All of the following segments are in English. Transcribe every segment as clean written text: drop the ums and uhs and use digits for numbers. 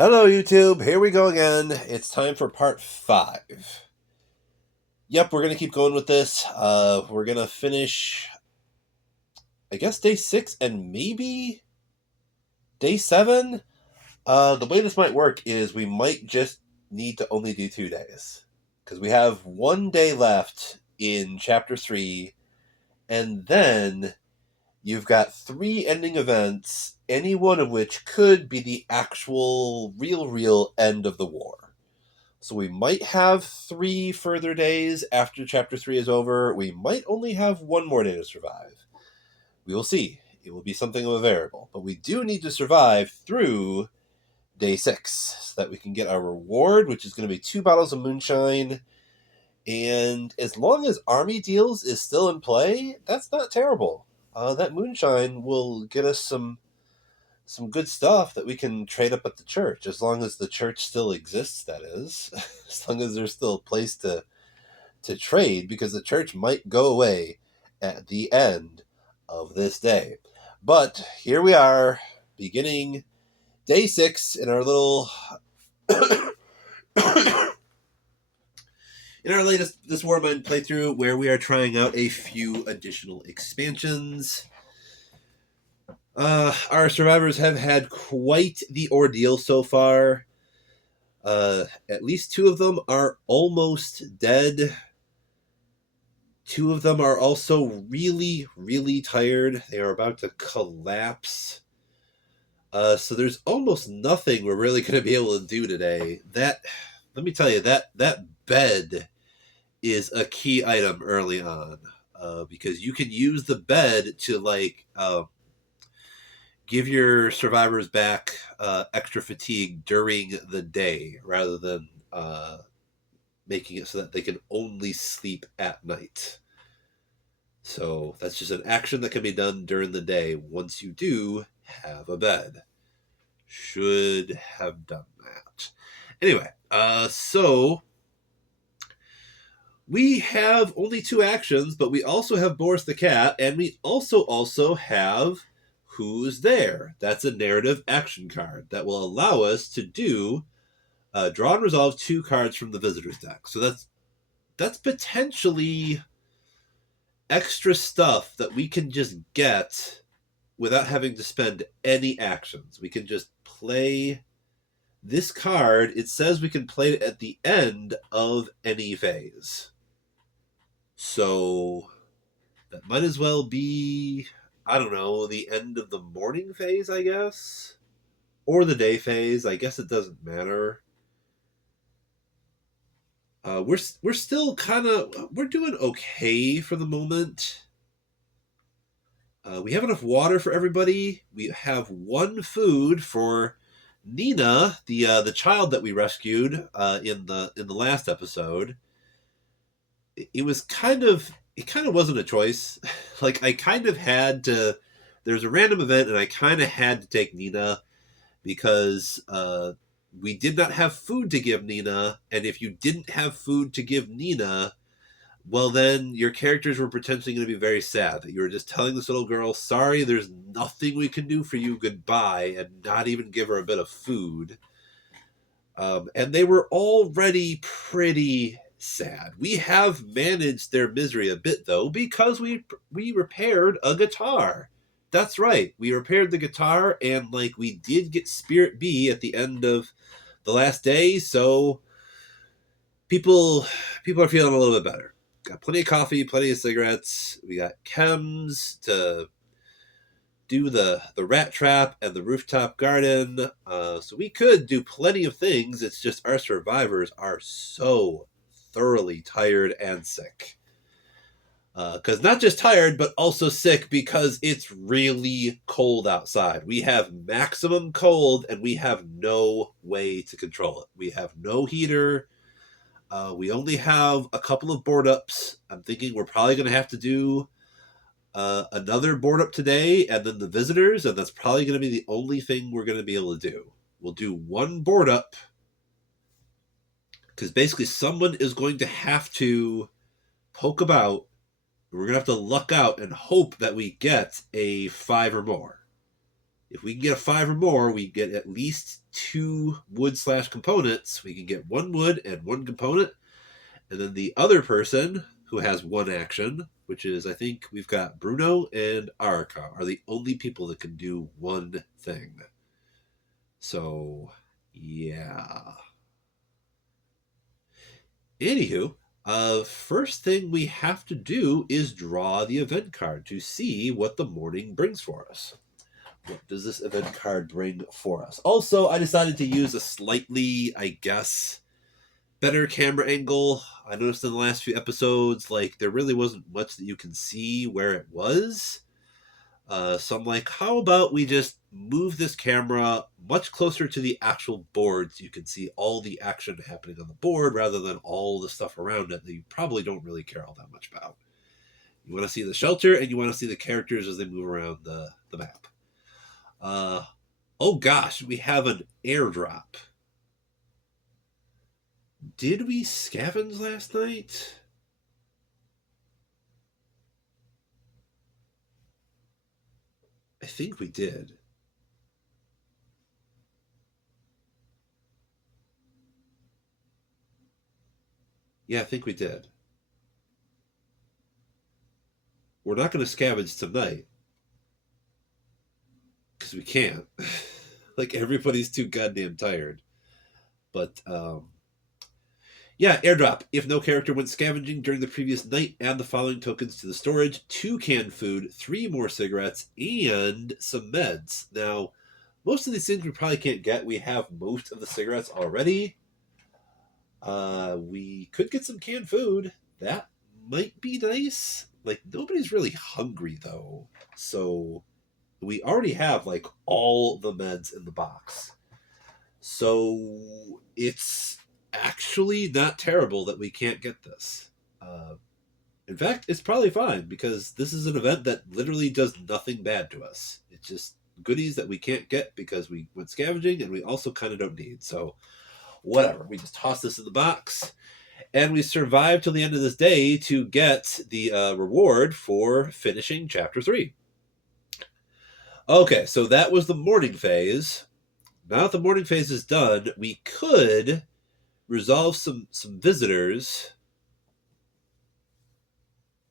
Hello, YouTube. Here we go again. It's time for part 5. Yep, we're going to keep going with this. We're going to finish, I guess, day 6 and maybe day 7. The way this might work is we might just need to only do 2 days. Because we have 1 day left in chapter 3. And then you've got 3 ending events, any one of which could be the actual, real end of the war. So we might have 3 further days after chapter 3 is over. We might only have 1 more day to survive. We will see. It will be something of a variable. But we do need to survive through day 6 so that we can get our reward, which is going to be 2 bottles of moonshine. And as long as Army Deals is still in play, that's not terrible. That moonshine will get us some good stuff that we can trade up at the church, as long as the church still exists, that is. As long as there's still a place to trade, because the church might go away at the end of this day. But here we are, beginning day 6 in our little in our latest This Warmind playthrough, where we are trying out a few additional expansions. Our survivors have had quite the ordeal so far. At least 2 of them are almost dead. 2 of them are also really, really tired. They are about to collapse. So there's almost nothing we're really going to be able to do today. Let me tell you, that bed is a key item early on. Because you can use the bed to, give your survivors back extra fatigue during the day, rather than making it so that they can only sleep at night. So that's just an action that can be done during the day once you do have a bed. Should have done that. Anyway, so we have only 2 actions, but we also have Boris the Cat, and we also have Who's There. That's a narrative action card that will allow us to do draw and resolve 2 cards from the visitor's deck. So that's potentially extra stuff that we can just get without having to spend any actions. We can just play this card. It says we can play it at the end of any phase. So that might as well be, I don't know, the end of the morning phase, I guess? Or the day phase. I guess it doesn't matter. We're still we're doing okay for the moment. We have enough water for everybody. We have 1 food for Nina, the child that we rescued in the last episode. It wasn't a choice. Like, I kind of had to. There's a random event, and I kind of had to take Nina because we did not have food to give Nina, and if you didn't have food to give Nina, well, then your characters were potentially going to be very sad that you were just telling this little girl, sorry, there's nothing we can do for you, goodbye, and not even give her a bit of food. And they were already pretty sad. We have managed their misery a bit, though, because we repaired a guitar. That's right, we repaired the guitar, and we did get Spirit B at the end of the last day, so people are feeling a little bit better. Got plenty of coffee, plenty of cigarettes. We got chems to do the rat trap and the rooftop garden. So we could do plenty of things. It's just our survivors are so thoroughly tired and sick. Because not just tired, but also sick because it's really cold outside. We have maximum cold, and we have no way to control it. We have no heater. We only have a couple of board ups. I'm thinking we're probably going to have to do another board up today, and then the visitors, and that's probably going to be the only thing we're going to be able to do. We'll do 1 board up, because basically someone is going to have to poke about. We're going to have to luck out and hope that we get a 5 or more. If we can get a 5 or more, we get at least 2 wood/components. We can get 1 wood and 1 component. And then the other person who has 1 action, which is, I think we've got Bruno and Arika, are the only people that can do 1 thing. So, yeah. Anywho, first thing we have to do is draw the event card to see what the morning brings for us. What does this event card bring for us? Also, I decided to use a slightly, I guess, better camera angle. I noticed in the last few episodes, like, there really wasn't much that you can see where it was. So I'm like, how about we just move this camera much closer to the actual board so you can see all the action happening on the board rather than all the stuff around it that you probably don't really care all that much about. You want to see the shelter and you want to see the characters as they move around the map. Oh gosh, we have an airdrop. Did we scavenge last night? I think we did. Yeah, I think we did. We're not going to scavenge tonight. Because we can't. Like, everybody's too goddamn tired. But, yeah, airdrop. If no character went scavenging during the previous night, add the following tokens to the storage: 2 canned food, 3 more cigarettes, and some meds. Now, most of these things we probably can't get. We have most of the cigarettes already. We could get some canned food. That might be nice. Like, nobody's really hungry, though. So, we already have, like, all the meds in the box. So, it's actually not terrible that we can't get this. In fact, it's probably fine because this is an event that literally does nothing bad to us. It's just goodies that we can't get because we went scavenging and we also kind of don't need. So, whatever. We just toss this in the box and we survive till the end of this day to get the reward for finishing Chapter 3. Okay, so that was the morning phase. Now that the morning phase is done, we could resolve some visitors.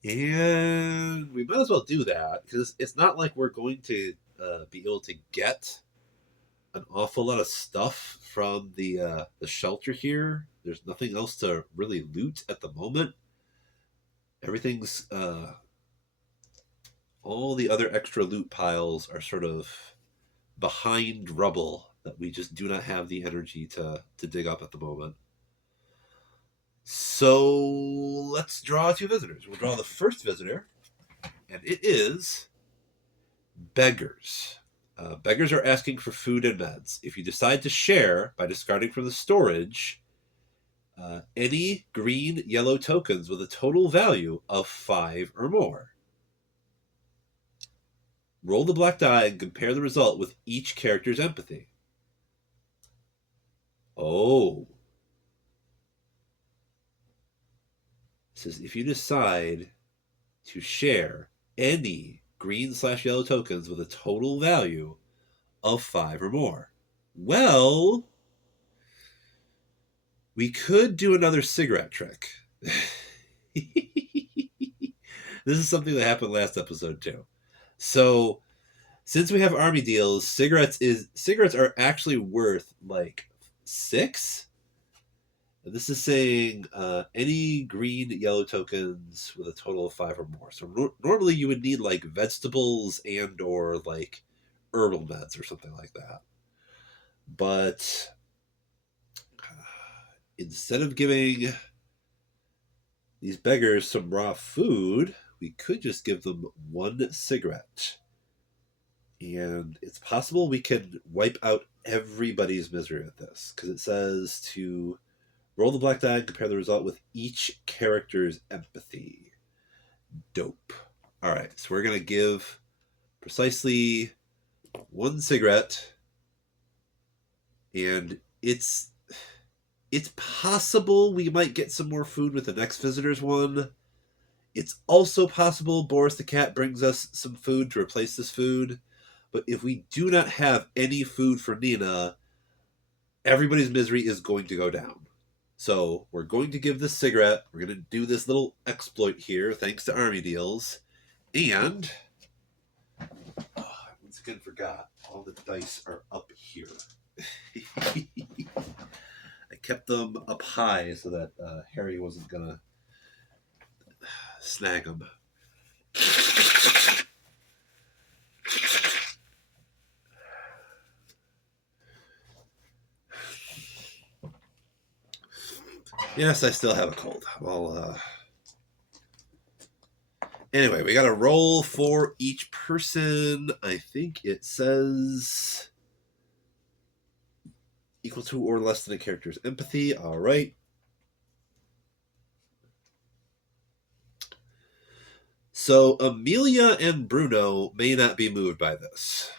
And we might as well do that because it's not like we're going to be able to get an awful lot of stuff from the shelter here. There's nothing else to really loot at the moment. Everything's all the other extra loot piles are sort of behind rubble that we just do not have the energy to dig up at the moment. So let's draw 2 visitors. We'll draw the first visitor, and it is beggars. Beggars are asking for food and meds. If you decide to share by discarding from the storage any green, yellow tokens with a total value of 5 or more. Roll the black die and compare the result with each character's empathy. Oh. It says if you decide to share any green/yellow tokens with a total value of 5 or more. Well, we could do another cigarette trick. This is something that happened last episode too. So, since we have army deals, cigarettes are actually worth like 6. And this is saying any green, yellow tokens with a total of 5 or more. So normally you would need like vegetables and or like herbal meds or something like that. But instead of giving these beggars some raw food, we could just give them 1 cigarette. And it's possible we can wipe out everybody's misery with this, because it says to roll the black die and compare the result with each character's empathy. Dope. All right, so we're going to give precisely 1 cigarette, and it's possible we might get some more food with the next visitor's one. It's also possible Boris the Cat brings us some food to replace this food. But if we do not have any food for Nina, everybody's misery is going to go down. So we're going to give this cigarette. We're going to do this little exploit here, thanks to Army Deals. And I once again forgot all the dice are up here. I kept them up high so that Harry wasn't going to snag them. Yes, I still have a cold. Well, anyway, we got a roll for each person. I think it says equal to or less than a character's empathy. All right. So Amelia and Bruno may not be moved by this.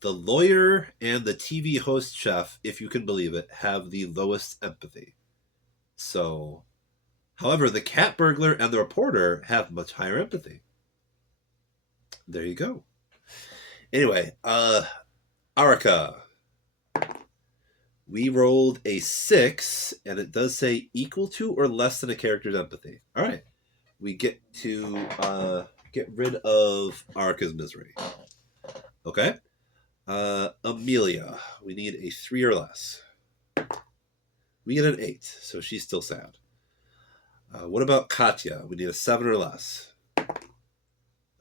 The lawyer and the TV host chef, if you can believe it, have the lowest empathy. So, however, the cat burglar and the reporter have much higher empathy. There you go. Anyway, Arica. We rolled a 6, and it does say equal to or less than a character's empathy. All right. We get to get rid of Arica's misery. Okay. Amelia. We need a 3 or less. We get an 8, so she's still sad. What about Katya? We need a 7 or less.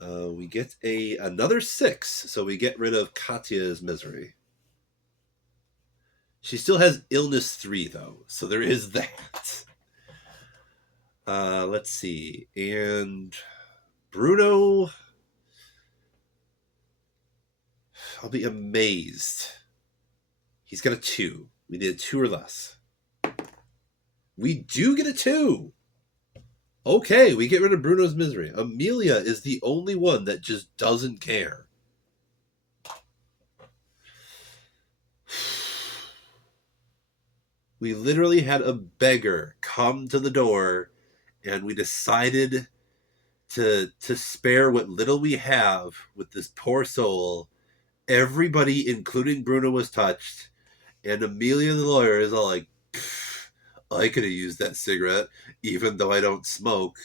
We get another 6, so we get rid of Katya's misery. She still has illness 3, though, so there is that. Let's see. And Bruno, I'll be amazed. He's got a 2. We need a 2 or less. We do get a 2. Okay, we get rid of Bruno's misery. Amelia is the only one that just doesn't care. We literally had a beggar come to the door, and we decided to spare what little we have with this poor soul. Everybody, including Bruno, was touched, and Amelia the lawyer is all like, I could have used that cigarette, even though I don't smoke.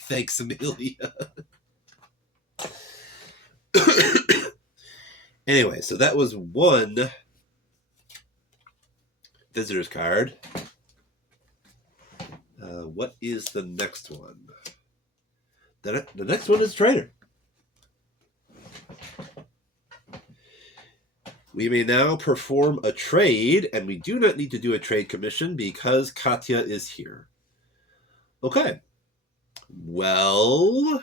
Thanks, Amelia. Anyway, so that was one visitor's card. What is the next one? The next one is trader. We may now perform a trade, and we do not need to do a trade commission because Katya is here. Okay. Well,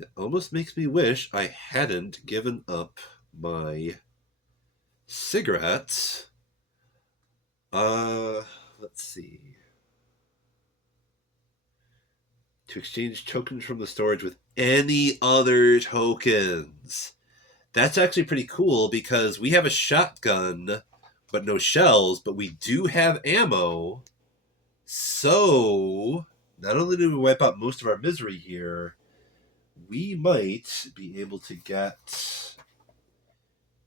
it almost makes me wish I hadn't given up my cigarettes. Let's see. To exchange tokens from the storage with any other tokens. That's actually pretty cool because we have a shotgun, but no shells, but we do have ammo. So, not only do we wipe out most of our misery here, we might be able to get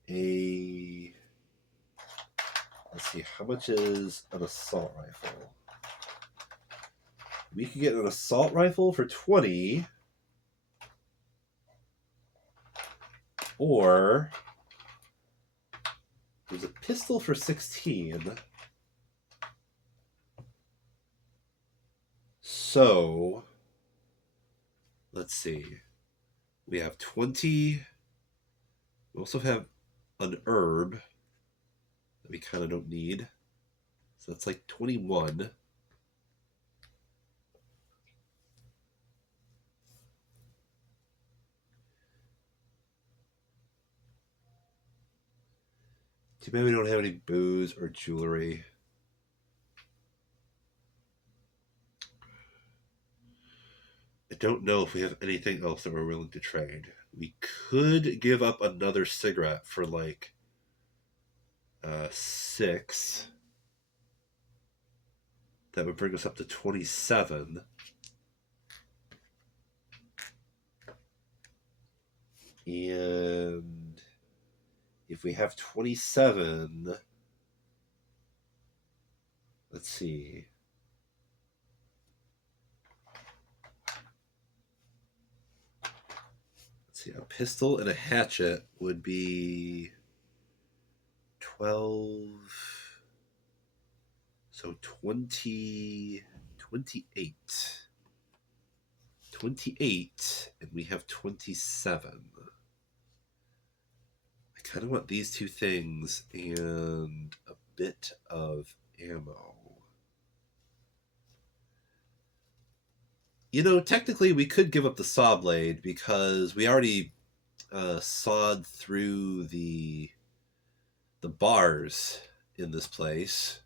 a... Let's see, how much is an assault rifle? We could get an assault rifle for 20, or there's a pistol for 16. So, let's see. We have 20. We also have an herb that we kind of don't need. So that's like 21. Too bad we don't have any booze or jewelry. I don't know if we have anything else that we're willing to trade. We could give up another cigarette for like 6. That would bring us up to 27. And if we have 27, let's see. Let's see, a pistol and a hatchet would be 12. So 20, 28. 28, and we have 27. I kind of want these two things and a bit of ammo. You know, technically we could give up the saw blade because we already sawed through the bars in this place.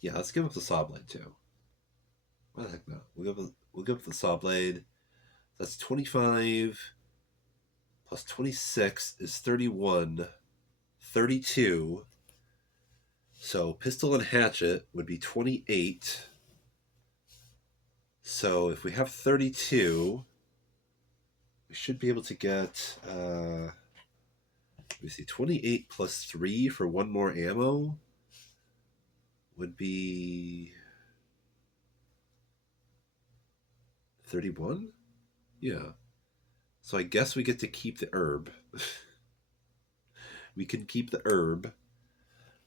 Yeah, let's give up the saw blade too. What the heck no? We'll give up the saw blade. That's 25 plus 26 is 31. 32. So pistol and hatchet would be 28. So if we have 32, we should be able to get, let me see, 28 plus 3 for one more ammo would be 31? Yeah. So I guess we get to keep the herb. We can keep the herb,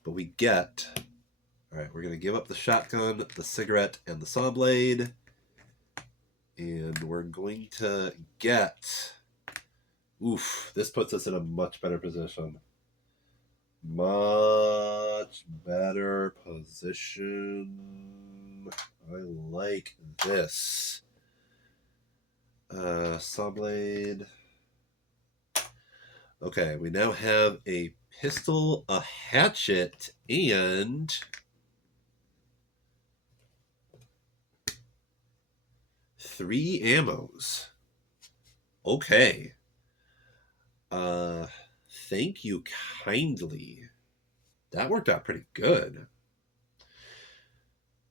but we get... All right, we're going to give up the shotgun, the cigarette, and the saw blade. And we're going to get... Oof, this puts us in a much better position. Much better position. I like this. Saw blade. Okay, we now have a pistol, a hatchet, and 3 ammos. Okay. Thank you kindly. That worked out pretty good.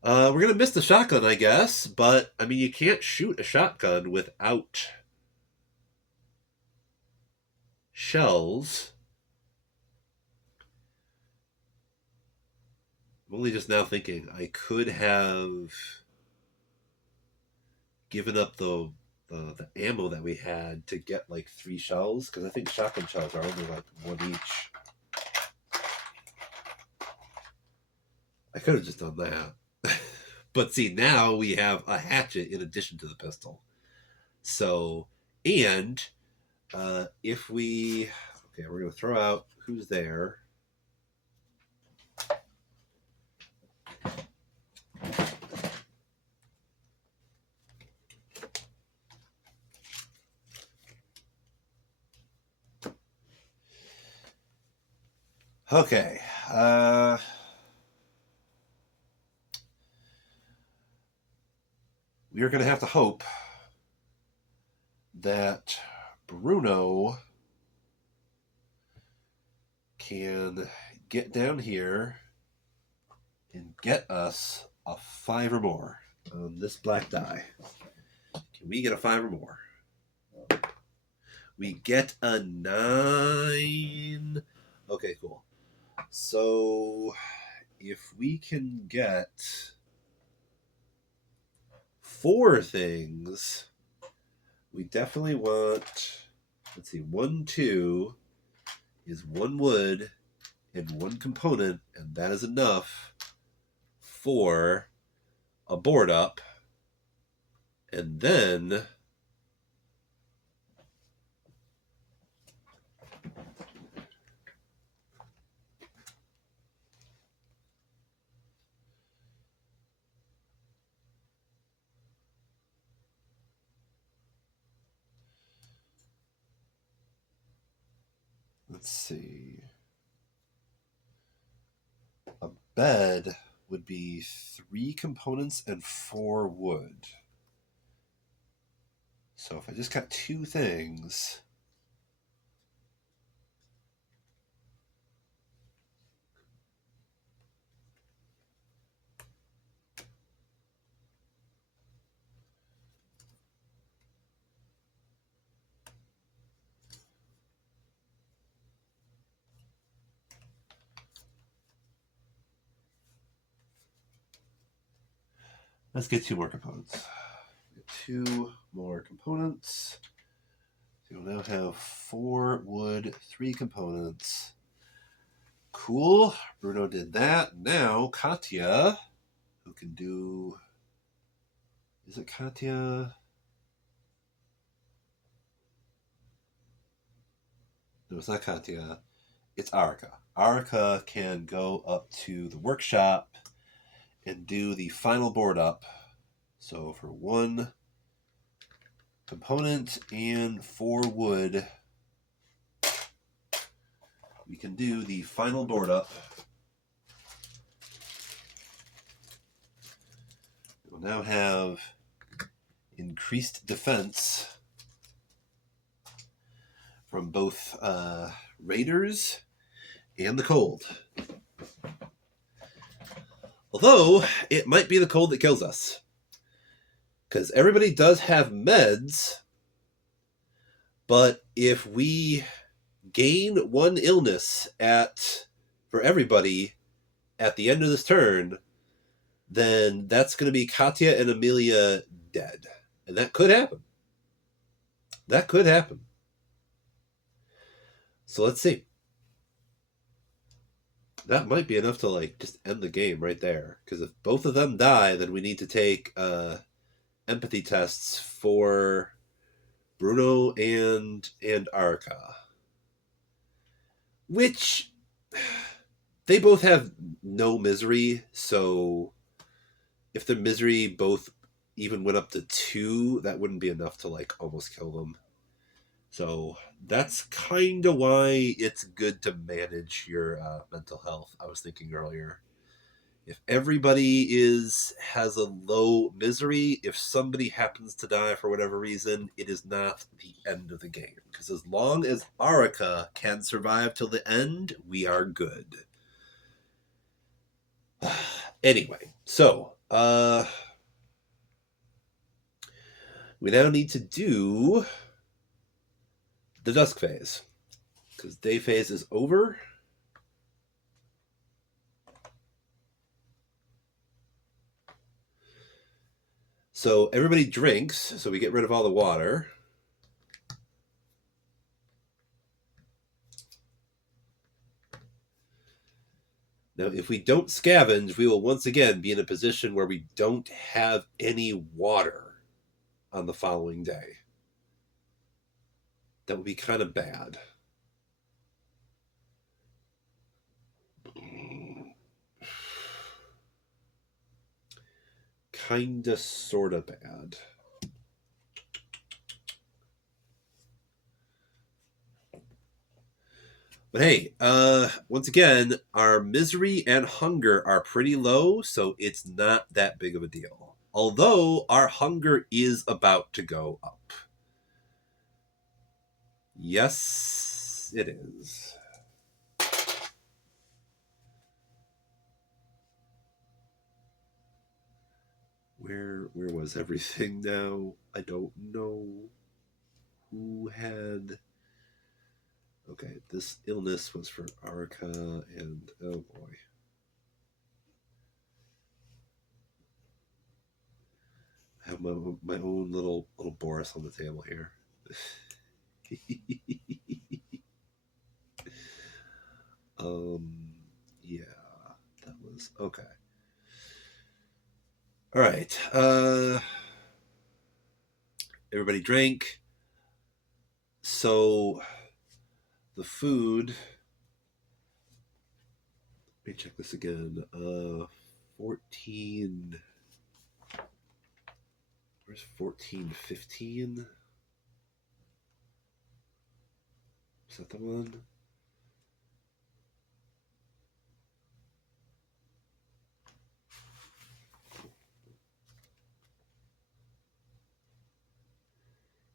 We're going to miss the shotgun, I guess, but, I mean, you can't shoot a shotgun without shells. I'm only just now thinking I could have given up the ammo that we had to get, like, 3 shells, because I think shotgun shells are only, like, 1 each. I could have just done that. But see, now we have a hatchet in addition to the pistol. So, and if we... Okay, we're going to throw out who's there. Okay. We are going to have to hope that Bruno can get down here and get us a 5 or more on this black die. Can we get a 5 or more? We get a 9. Okay, cool. So if we can get 4 things, we definitely want, let's see, 1, 2 is 1 wood and 1 component, and that is enough for a board up. And then let's see. A bed would be 3 components and 4 wood. So if I just got 2 things... Let's get 2 more components. Get 2 more components. So we'll now have 4 wood, 3 components. Cool. Bruno did that. Now Katya, who can do... Is it Katya? No, it's not Katya. It's Arika. Arika can go up to the workshop and do the final board up. So for 1 component and 4 wood, we can do the final board up. We'll now have increased defense from both raiders and the cold. Although, it might be the cold that kills us. Because everybody does have meds, but if we gain 1 illness for everybody at the end of this turn, then that's going to be Katya and Amelia dead. And that could happen. That could happen. So let's see. That might be enough to just end the game right there. Because if both of them die, then we need to take empathy tests for Bruno and Arika. Which they both have no misery, so if the misery both even went up to 2, that wouldn't be enough to almost kill them. So that's kind of why it's good to manage your mental health. I was thinking earlier, if everybody has a low misery, if somebody happens to die for whatever reason, it is not the end of the game. Because as long as Arika can survive till the end, we are good. Anyway, so we now need to do the dusk phase, because day phase is over. So everybody drinks, so we get rid of all the water. Now, if we don't scavenge, we will once again be in a position where we don't have any water on the following day. That would be kind of bad. Kinda, sorta bad. But hey, once again, our misery and hunger are pretty low, so it's not that big of a deal. Although, our hunger is about to go up. Yes, it is. Where was everything now? I don't know who had... Okay, this illness was for Arika, and oh boy. I have my own little Boris on the table here. Yeah, that was okay. All right. Everybody drank. So the food. Let me check this again. 14. Where's 1415? Is that the one?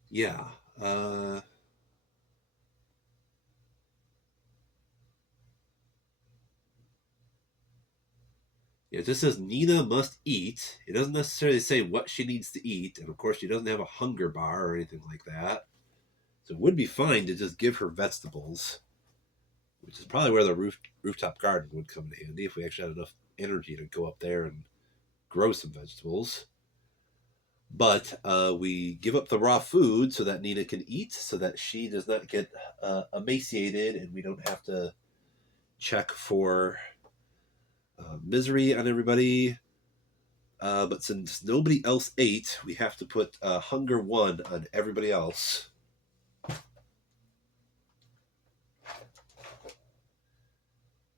Yeah. Yeah, it just says Nina must eat. It doesn't necessarily say what she needs to eat. And of course, she doesn't have a hunger bar or anything like that. So it would be fine to just give her vegetables, which is probably where the rooftop garden would come in handy if we actually had enough energy to go up there and grow some vegetables. But we give up the raw food so that Nina can eat, so that she does not get emaciated, and we don't have to check for misery on everybody. But since nobody else ate, we have to put hunger 1 on everybody else.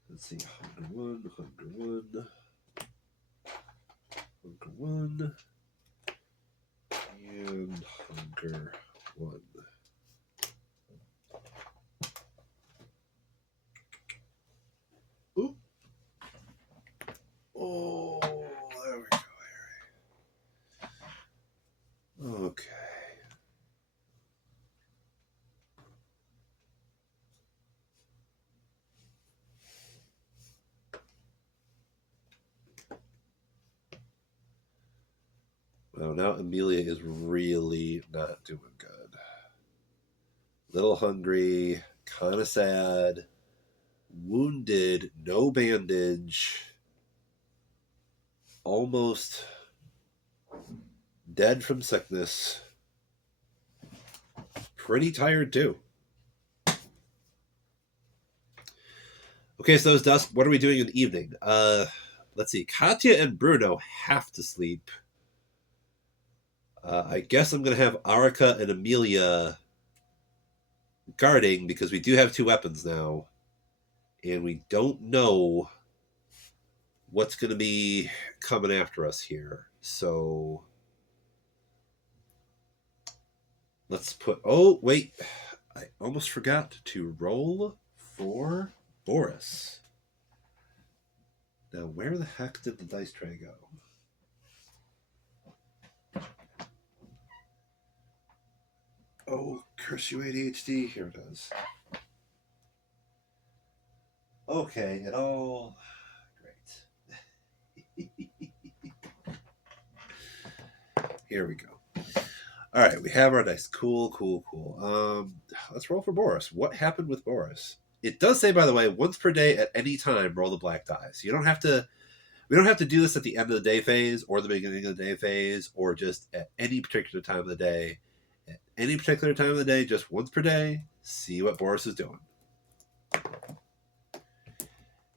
Let's see, hunger 1, hunger 1, hunger 1, and hunger 1. Oop. Oh, there we go. Okay. Well, now Amelia is really not doing good. Little hungry, kind of sad, wounded, no bandage, almost dead from sickness. Pretty tired too. Okay, so it's dusk. What are we doing in the evening? Let's see. Katya and Bruno have to sleep. I guess I'm gonna have Arika and Amelia guarding because we do have 2 weapons now, and we don't know what's gonna be coming after us here. So let's put. Oh wait, I almost forgot to roll for Boris. Now, where the heck did the dice tray go? Oh, curse you, ADHD. Here it is. Okay, it all. Great. Here we go. All right, we have our dice. Cool, cool, cool. Let's roll for Boris. What happened with Boris? It does say, by the way, once per day at any time, roll the black die. So you don't have to. We don't have to do this at the end of the day phase or the beginning of the day phase or just at any particular time of the day. At any particular time of the day, just once per day, see what Boris is doing.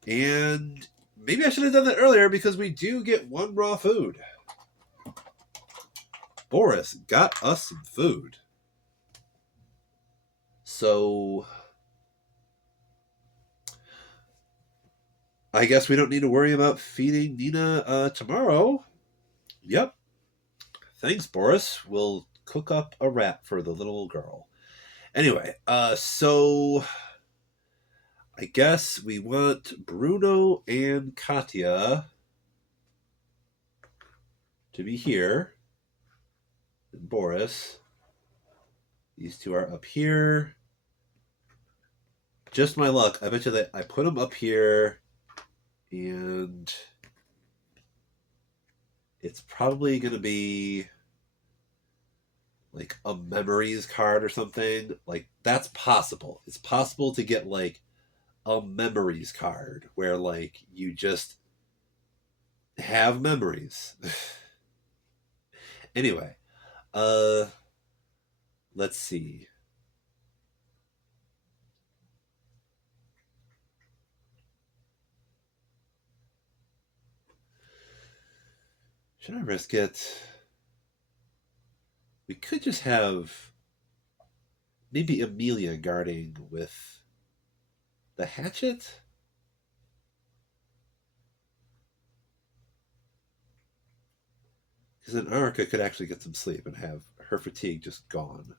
And maybe I should have done that earlier because we do get 1 raw food. Boris got us some food. So I guess we don't need to worry about feeding Nina tomorrow. Yep. Thanks, Boris. We'll cook up a wrap for the little girl. Anyway, so I guess we want Bruno and Katya to be here. And Boris. These 2 are up here. Just my luck. I bet you that I put them up here, and it's probably going to be like a memories card or something. Like, that's possible. It's possible to get like a memories card where like you just have memories. Anyway, let's see. Should I risk it? We could just have maybe Amelia guarding with the hatchet. Because then Arika could actually get some sleep and have her fatigue just gone.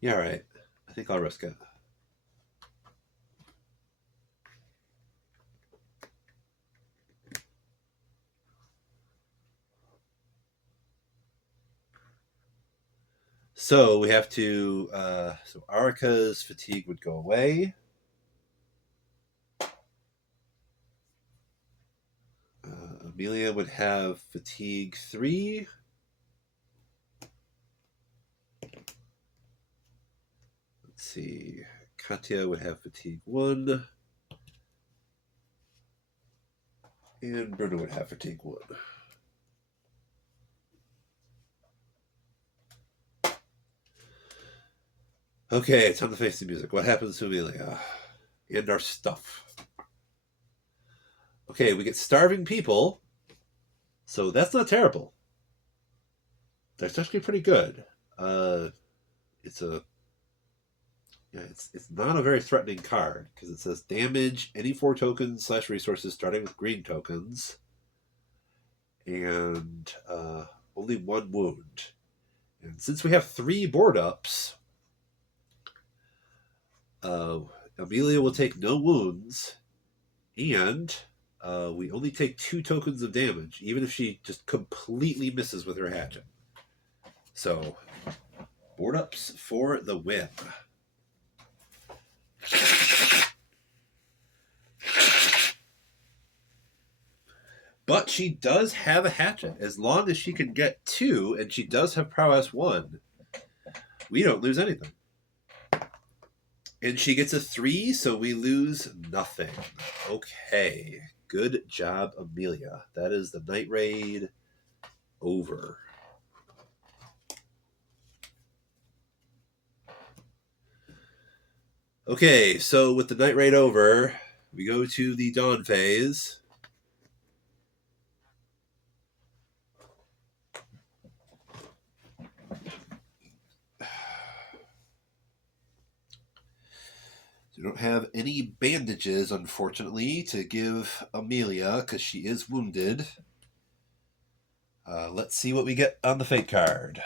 Yeah, all right. I think I'll risk it. So we have to. So Arika's fatigue would go away. Amelia would have fatigue 3. Let's see. Katya would have fatigue 1. And Bruno would have fatigue 1. Okay, time to face the music. What happens to Amelia? And our stuff. Okay, we get starving people. So that's not terrible. That's actually pretty good. It's not a very threatening card because it says damage any 4 tokens / resources starting with green tokens, and only 1 wound. And since we have 3 board ups, Amelia will take no wounds, and we only take 2 tokens of damage, even if she just completely misses with her hatchet. So, board ups for the win. But she does have a hatchet. As long as she can get 2, and she does have prowess 1, we don't lose anything. And she gets a 3, so we lose nothing. Okay. Good job, Amelia. That is the night raid over. Okay, so with the night raid over, we go to the dawn phase. We don't have any bandages, unfortunately, to give Amelia because she is wounded. Let's see what we get on the fate card.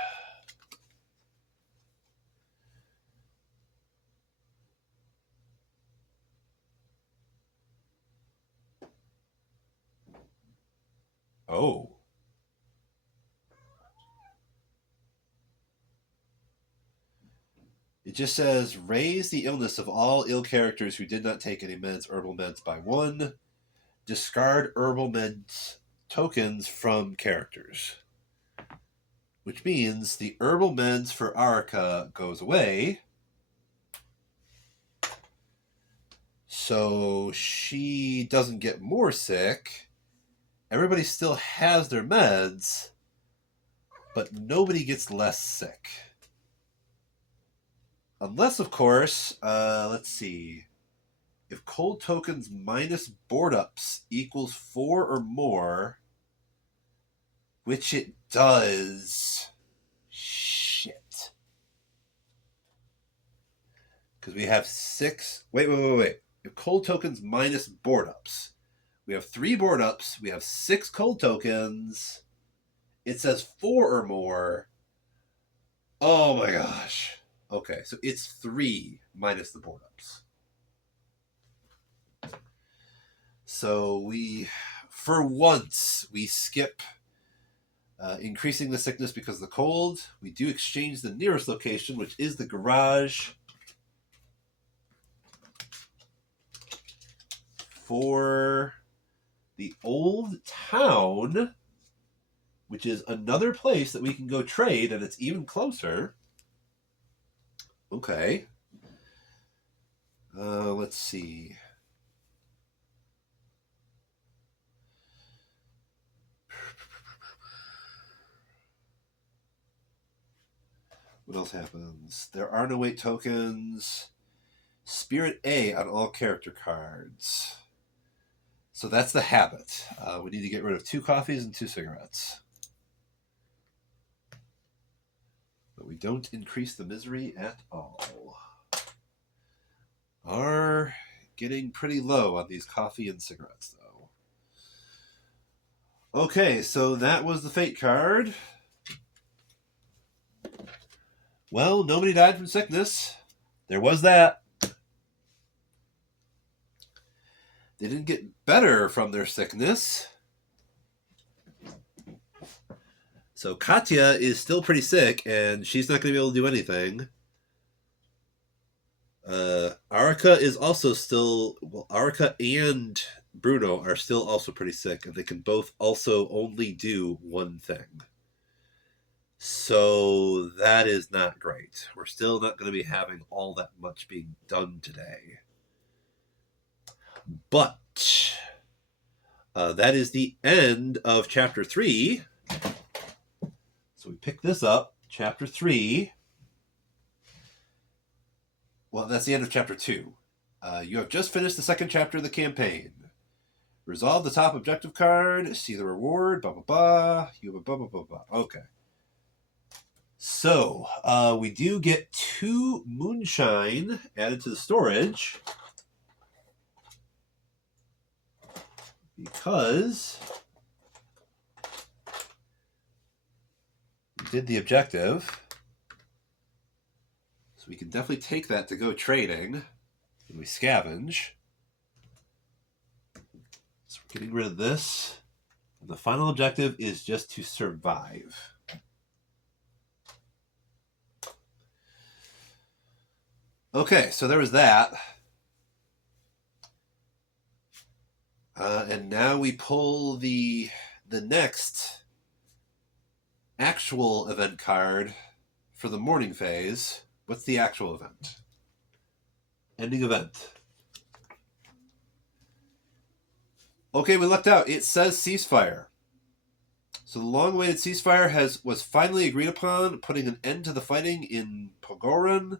Oh. It just says, raise the illness of all ill characters who did not take any herbal meds by 1. Discard herbal meds tokens from characters. Which means the herbal meds for Arika goes away. So she doesn't get more sick. Everybody still has their meds, but nobody gets less sick. Unless, of course, let's see. If cold tokens minus board ups equals 4 or more, which it does. Shit. Because we have 6. Wait. If cold tokens minus board ups. We have 3 board ups. We have 6 cold tokens. It says 4 or more. Oh my gosh. Okay, so it's 3 minus the board ups. So we, for once, we skip increasing the sickness because of the cold. We do exchange the nearest location, which is the garage, for the old town, which is another place that we can go trade, and it's even closer. Okay. Let's see. What else happens? There are no 8 tokens. Spirit A on all character cards. So that's the habit. We need to get rid of 2 coffees and 2 cigarettes. But we don't increase the misery at all. Are getting pretty low on these coffee and cigarettes, though. Okay, so that was the fate card. Well, nobody died from sickness. There was that. They didn't get better from their sickness. So Katya is still pretty sick, and she's not going to be able to do anything. Arika is also still... Well, Arika and Bruno are still also pretty sick, and they can both also only do 1 thing. So that is not great. We're still not going to be having all that much being done today. But that is the end of chapter 3. So we pick this up, chapter 3. Well, that's the end of chapter 2. You have just finished the second chapter of the campaign. Resolve the top objective card, see the reward, blah, blah, blah. You have a blah, blah, blah, blah. Okay. So, we do get 2 moonshine added to the storage. Because we did the objective. So we can definitely take that to go trading. And we scavenge. So we're getting rid of this. And the final objective is just to survive. Okay, so there was that. And now we pull the next actual event card for the morning phase. What's the actual event? Ending event. Okay, we lucked out. It says ceasefire. So the long-awaited ceasefire was finally agreed upon, putting an end to the fighting in Pogoran.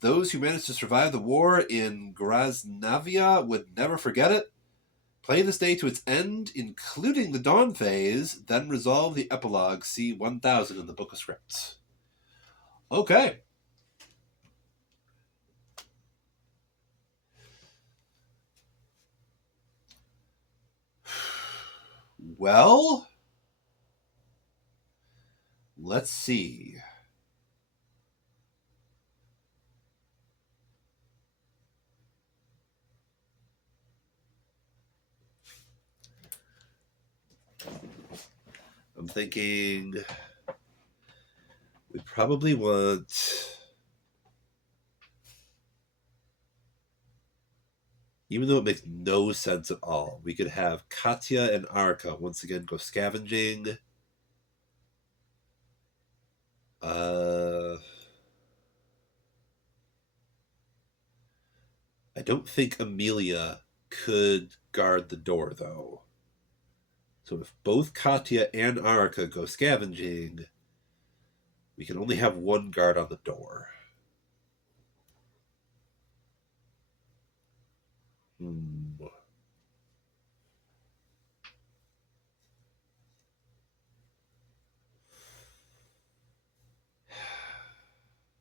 Those who managed to survive the war in Graznavia would never forget it. Play this day to its end, including the dawn phase, then resolve the epilogue. See 1000 in the Book of Scripts. Okay. Well, let's see. I'm thinking we probably want, even though it makes no sense at all, we could have Katya and Arka once again go scavenging. I don't think Amelia could guard the door, though. So if both Katya and Arka go scavenging, we can only have one guard on the door.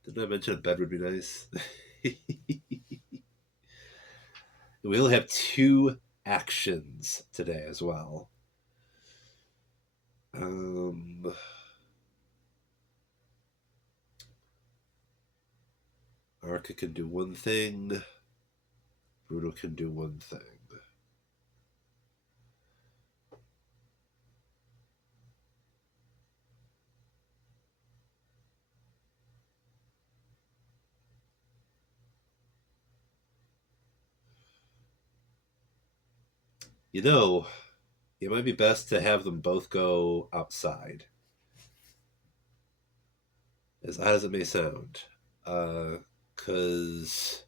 Didn't I mention a bed would be nice? We only have 2 actions today as well. Arka can do one thing. Bruno can do one thing. You know, it might be best to have them both go outside. As odd as it may sound. Because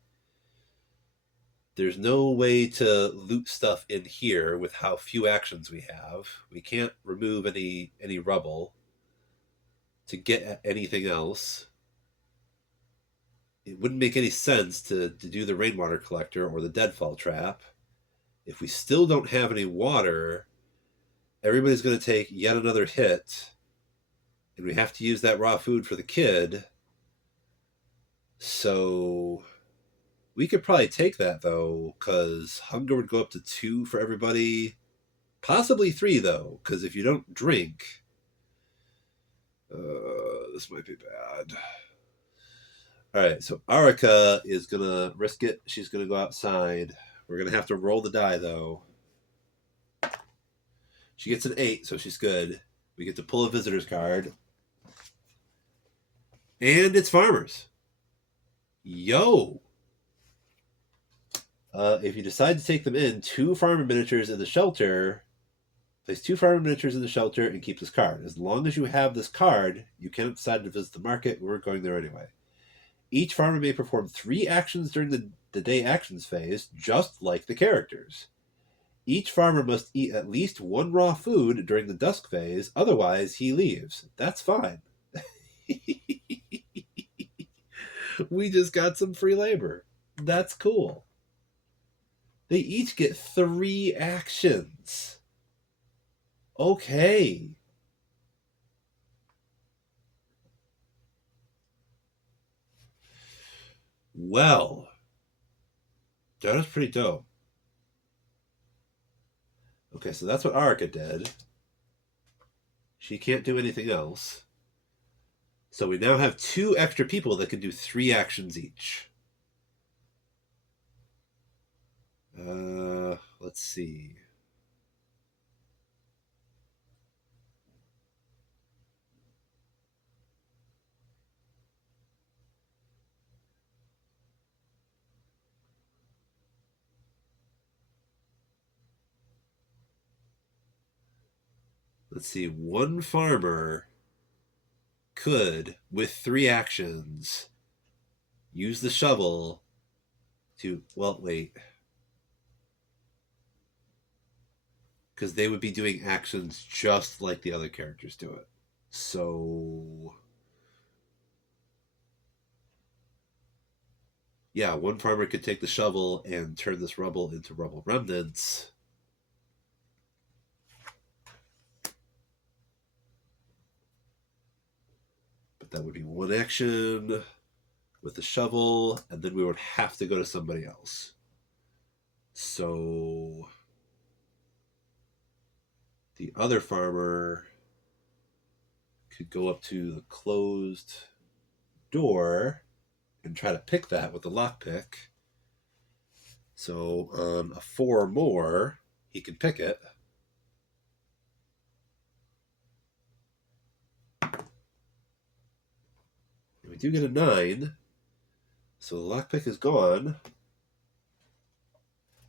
there's no way to loot stuff in here with how few actions we have. We can't remove any rubble to get at anything else. It wouldn't make any sense to do the rainwater collector or the deadfall trap. If we still don't have any water, everybody's going to take yet another hit, and we have to use that raw food for the kid. So we could probably take that, though, because hunger would go up to 2 for everybody. Possibly 3, though, because if you don't drink, this might be bad. All right, so Arika is going to risk it. She's going to go outside. We're going to have to roll the die, though. She gets an 8, so she's good. We get to pull a visitor's card. And it's farmers. Yo! If you decide to take them in, 2 farmer miniatures in the shelter, Place 2 farmer miniatures in the shelter and keep this card. As long as you have this card, you cannot decide to visit the market. We're going there anyway. Each farmer may perform 3 actions during the day actions phase, just like the characters. Each farmer must eat at least 1 raw food during the dusk phase, otherwise he leaves. That's fine. We just got some free labor. That's cool. They each get 3 actions. Okay. Well, that was pretty dope. Okay, so that's what Arika did. She can't do anything else. So we now have 2 extra people that can do 3 actions each. Let's see. Let's see. 1 farmer could, with 3 actions, use the shovel to. Well, wait. Because they would be doing actions just like the other characters do it. So. Yeah, 1 farmer could take the shovel and turn this rubble into rubble remnants. But that would be 1 action with the shovel, and then we would have to go to somebody else. So the other farmer could go up to the closed door and try to pick that with the lockpick. So on a 4 or more, he can pick it. And we do get a 9. So the lockpick is gone.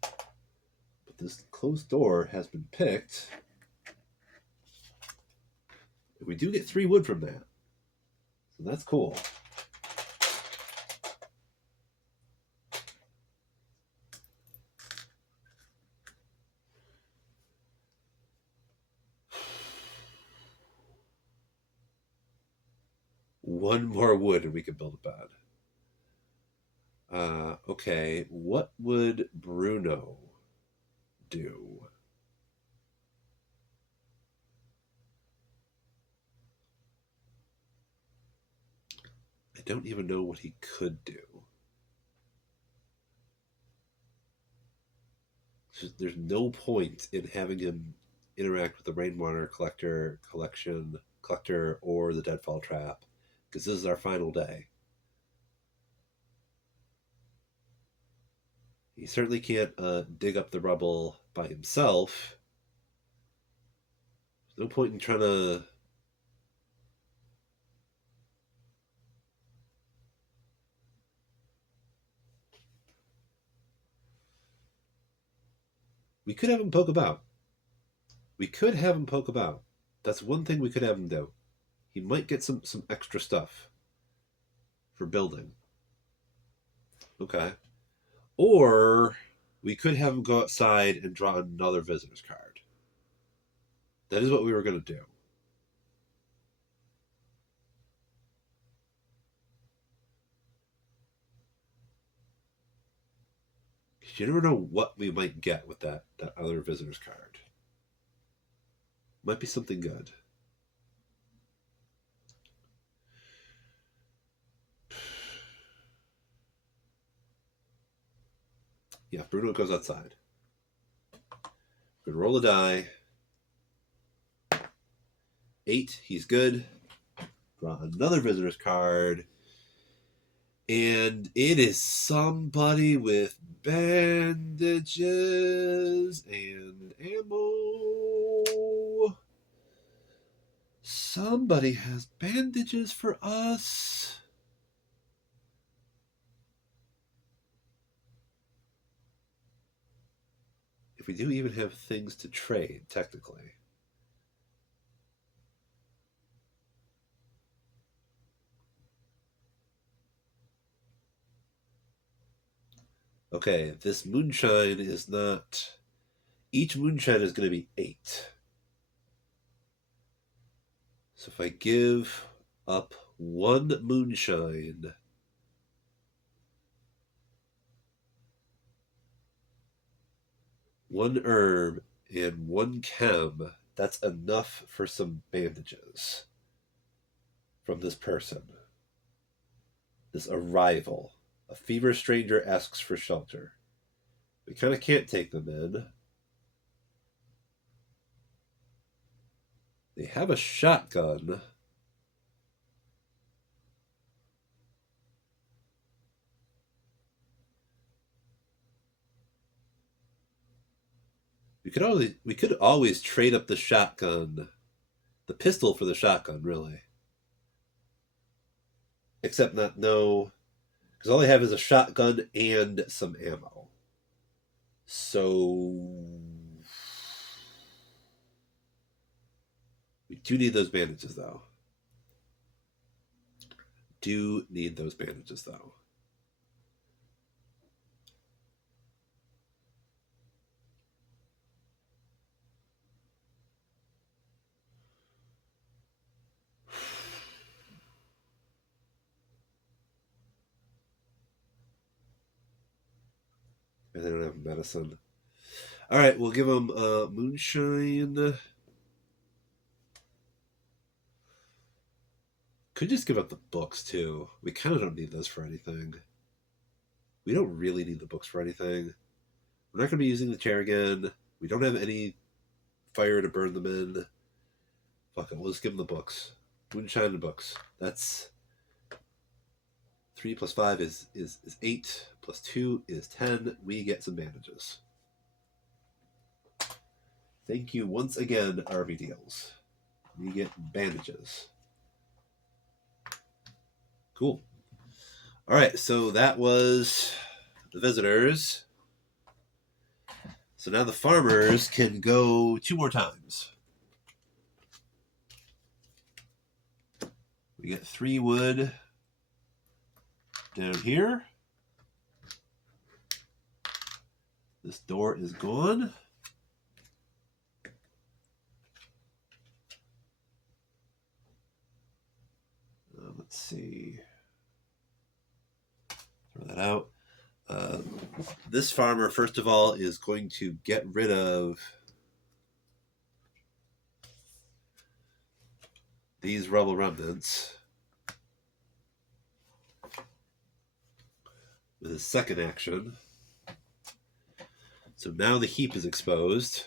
But this closed door has been picked. And we do get 3 wood from that. So that's cool. One more wood and we can build a bed. Okay, what would Bruno do? I don't even know what he could do. There's no point in having him interact with the rainwater collector, or the deadfall trap, because this is our final day. He certainly can't dig up the rubble by himself. There's no point in trying to. We could have him poke about. That's one thing we could have him do. He might get some extra stuff for building. Okay. Or we could have him go outside and draw another visitor's card. That is what we were going to do. You never know what we might get with that other visitor's card. Might be something good. Yeah, Bruno goes outside. We're gonna roll a die. 8, he's good. Draw another visitor's card. And it is somebody with bandages and ammo. Somebody has bandages for us. If we do even have things to trade, technically. Okay, this moonshine is not... Each moonshine is going to be 8. So if I give up 1 moonshine, 1 herb, and 1 chem, that's enough for some bandages from this person. This arrival. A fever stranger asks for shelter. We kind of can't take them in. They have a shotgun. We could always trade up the shotgun, the pistol for the shotgun, really. Except not no, because all they have is a shotgun and some ammo. So we do need those bandages, though. Do need those bandages, though. And they don't have medicine. All right, we'll give them moonshine. Could just give up the books, too. We kind of don't need those for anything. We don't really need the books for anything. We're not going to be using the chair again. We don't have any fire to burn them in. Fuck it, we'll just give them the books. Moonshine and books. That's 3 plus 5 is 8. Plus 2 is 10. We get some bandages. Thank you once again, RV Deals. We get bandages. Cool. All right, so that was the visitors. So now the farmers can go 2 more times. We get 3 wood down here. This door is gone. Let's see. Throw that out. This farmer, first of all, is going to get rid of these rubble remnants with his second action. So now the heap is exposed.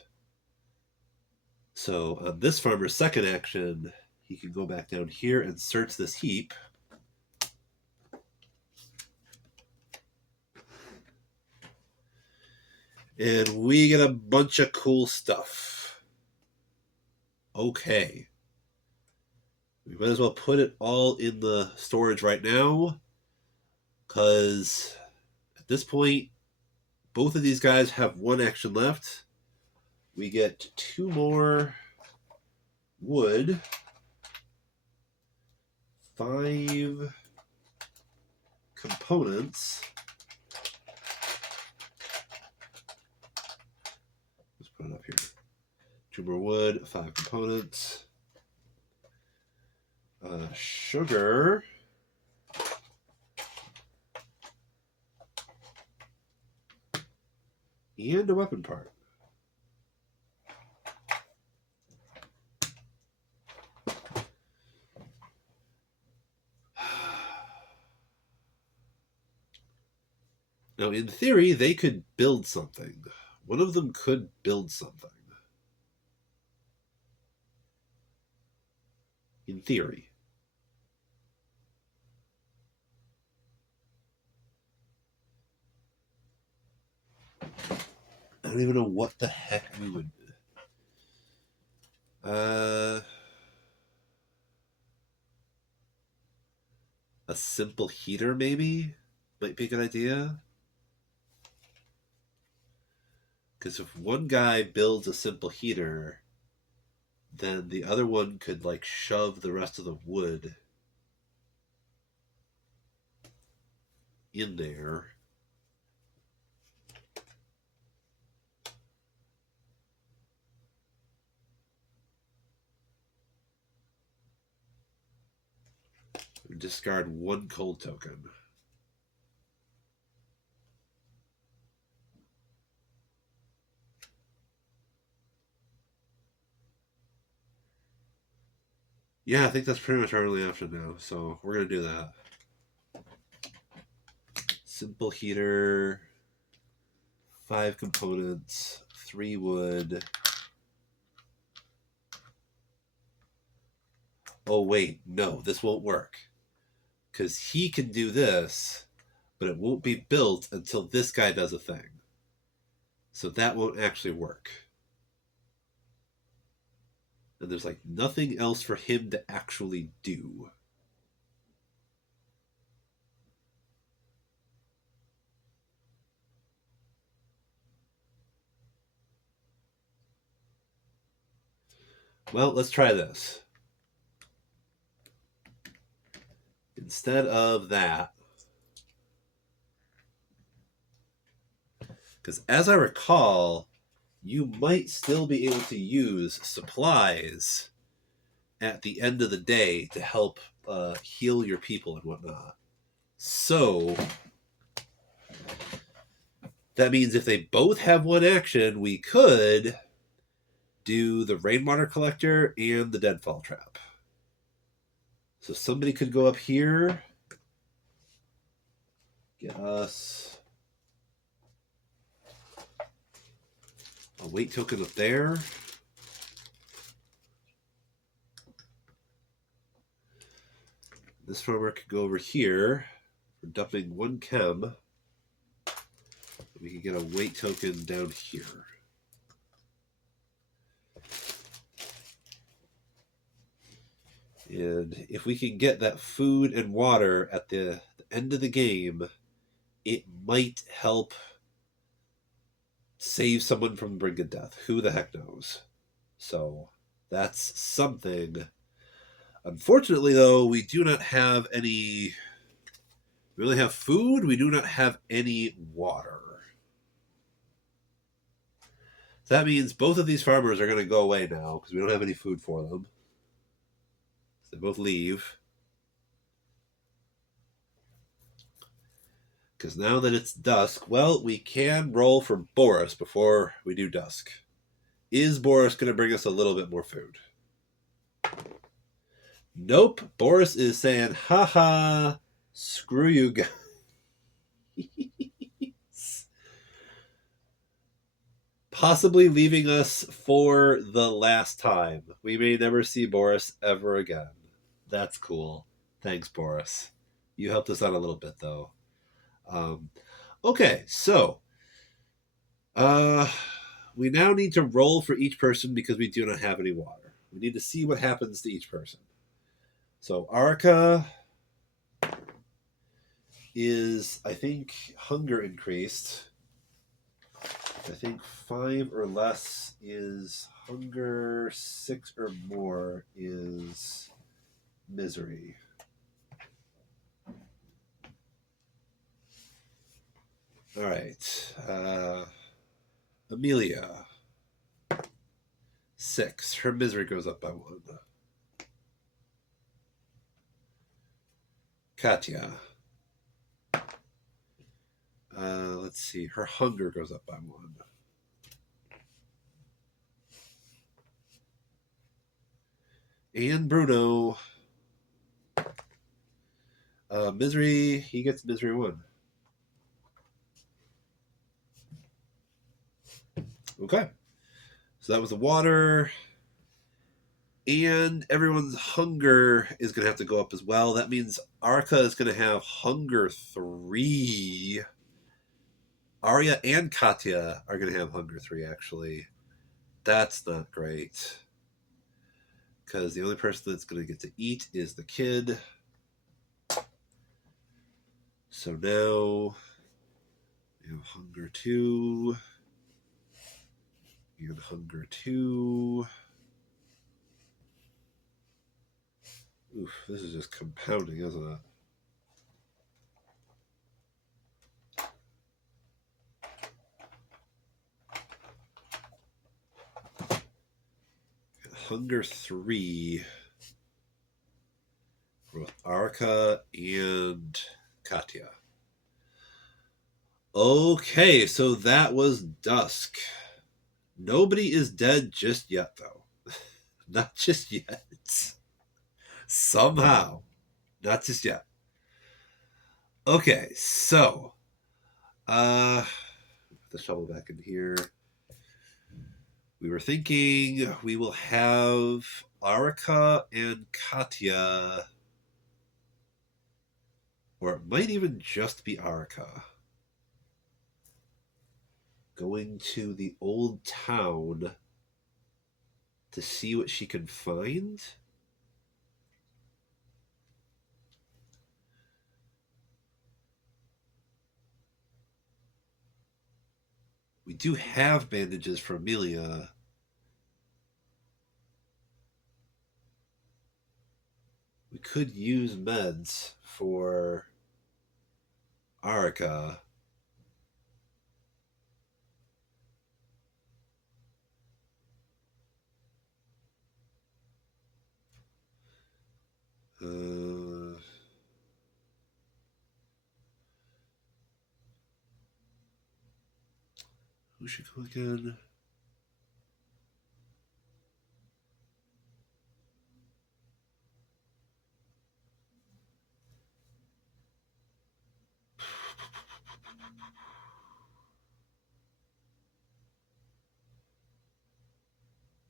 So on this farmer's second action, he can go back down here and search this heap. And we get a bunch of cool stuff. Okay. We might as well put it all in the storage right now, because at this point, both of these guys have 1 action left. We get 2 more wood. 5 components. Let's put it up here. 2 more wood, 5 components. Sugar. And a weapon part. Now, in theory, they could build something. One of them could build something. In theory. I don't even know what the heck we would... a simple heater, maybe? Might be a good idea. Because if one guy builds a simple heater, then the other one could, like, shove the rest of the wood in there. Discard 1 cold token. Yeah, I think that's pretty much our only option now, so we're going to do that. Simple heater, 5 components, 3 wood. Oh, wait, no, this won't work. Because he can do this, but it won't be built until this guy does a thing. So that won't actually work. And there's like nothing else for him to actually do. Well, let's try this. Instead of that, because as I recall, you might still be able to use supplies at the end of the day to help heal your people and whatnot. So that means if they both have 1 action, we could do the rainwater collector and the deadfall trap. So somebody could go up here, get us a weight token up there. This farmer could go over here for dumping 1 chem. We can get a weight token down here. And if we can get that food and water at the end of the game, it might help save someone from the brink of death. Who the heck knows? So that's something. Unfortunately, though, we do not have any. We only have food. We do not have any water. So that means both of these farmers are going to go away now because we don't have any food for them. So they both leave. Because now that it's dusk, well, we can roll for Boris before we do dusk. Is Boris going to bring us a little bit more food? Nope. Boris is saying, haha, screw you guys. Possibly leaving us for the last time. We may never see Boris ever again. That's cool. Thanks, Boris. You helped us out a little bit, though. Okay, so we now need to roll for each person because we do not have any water. We need to see what happens to each person. So Arca is, I think, hunger increased. I think 5 or less is hunger, 6 or more is misery. All right. Amelia. 6. Her misery goes up by 1. Katya. Let's see. Her hunger goes up by 1. And Bruno. Misery. He gets misery 1. Okay. So that was the water. And everyone's hunger is going to have to go up as well. That means Arca is going to have hunger 3. Arya and Katya are going to have hunger 3, actually. That's not great. Because the only person that's going to get to eat is the kid. So now we have hunger 2. And hunger 2. Oof, this is just compounding, isn't it? Hunger 3. With Arka and Katya. Okay, so that was dusk. Nobody is dead just yet, though. Not just yet. Somehow. Not just yet. Okay, so put the shovel back in here. We were thinking we will have Arika and Katya, or it might even just be Arika, going to the old town to see what she can find. We do have bandages for Amelia. We could use meds for Arika. Who should go again?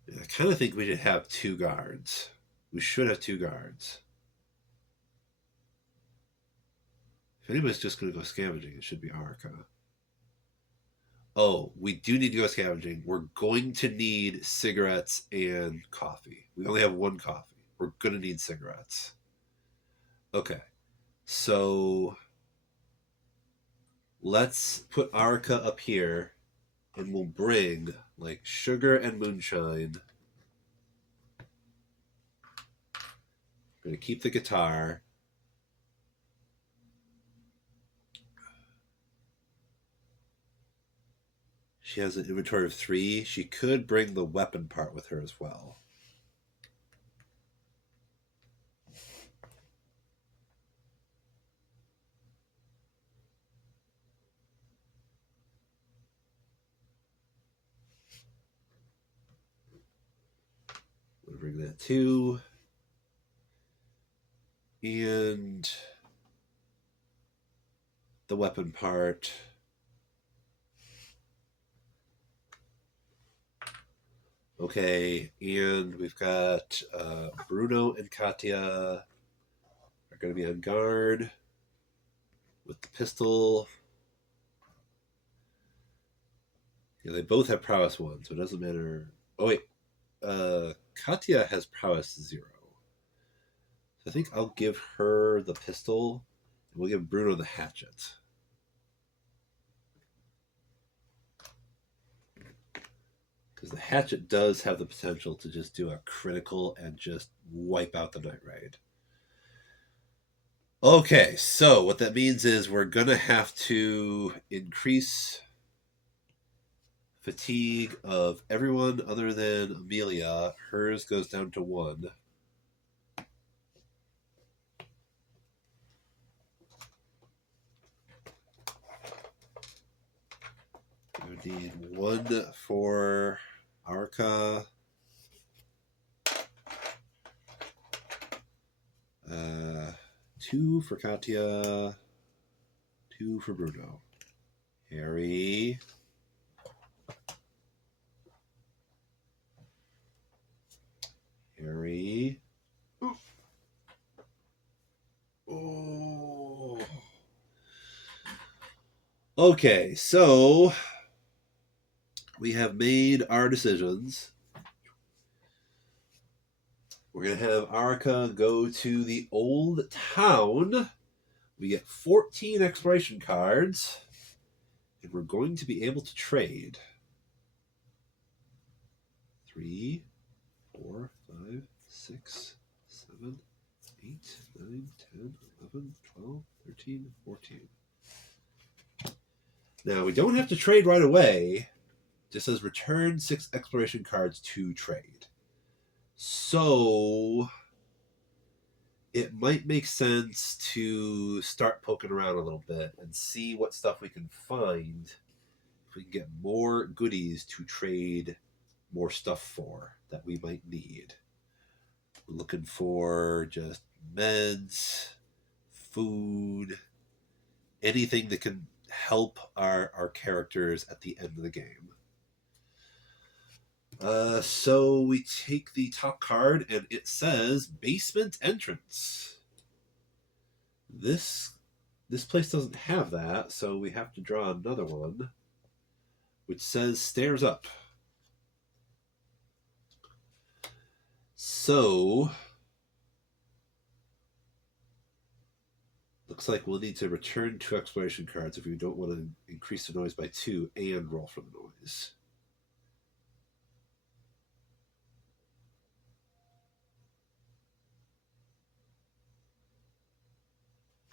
I kind of think we should have two guards. We should have two guards. If anybody's just going to go scavenging, it should be Arika. Oh, we do need to go scavenging. We're going to need cigarettes and coffee. We only have one coffee. We're going to need cigarettes. Okay. So let's put Arika up here and we'll bring like sugar and moonshine. We're going to keep the guitar. She has an inventory of 3. She could bring the weapon part with her as well. We'll bring that too. And the weapon part. Okay, and we've got Bruno and Katya are going to be on guard with the pistol. Yeah, they both have prowess 1, so it doesn't matter. Oh, wait. Katya has prowess 0. So I think I'll give her the pistol, and we'll give Bruno the hatchet. Because the hatchet does have the potential to just do a critical and just wipe out the Night Raid. Okay, so what that means is we're going to have to increase fatigue of everyone other than Amelia. Hers goes down to 1. We need 1 for Arka. 2 for Katya. 2 for Bruno. Harry. Harry. Oh. Okay, so we have made our decisions. We're going to have Arika go to the old town. We get 14 exploration cards, and we're going to be able to trade 3, 4, 5, 6, 7, 8, 9, 10, 11, 12, 13, 14. Now, we don't have to trade right away. It just says return 6 exploration cards to trade. So it might make sense to start poking around a little bit and see what stuff we can find. If we can get more goodies to trade more stuff for that we might need. We're looking for just meds, food, anything that can help our characters at the end of the game. So we take the top card and it says basement entrance. This place doesn't have that, so we have to draw another one, which says stairs up. So looks like we'll need to return 2 exploration cards if we don't want to increase the noise by 2 and roll for the noise.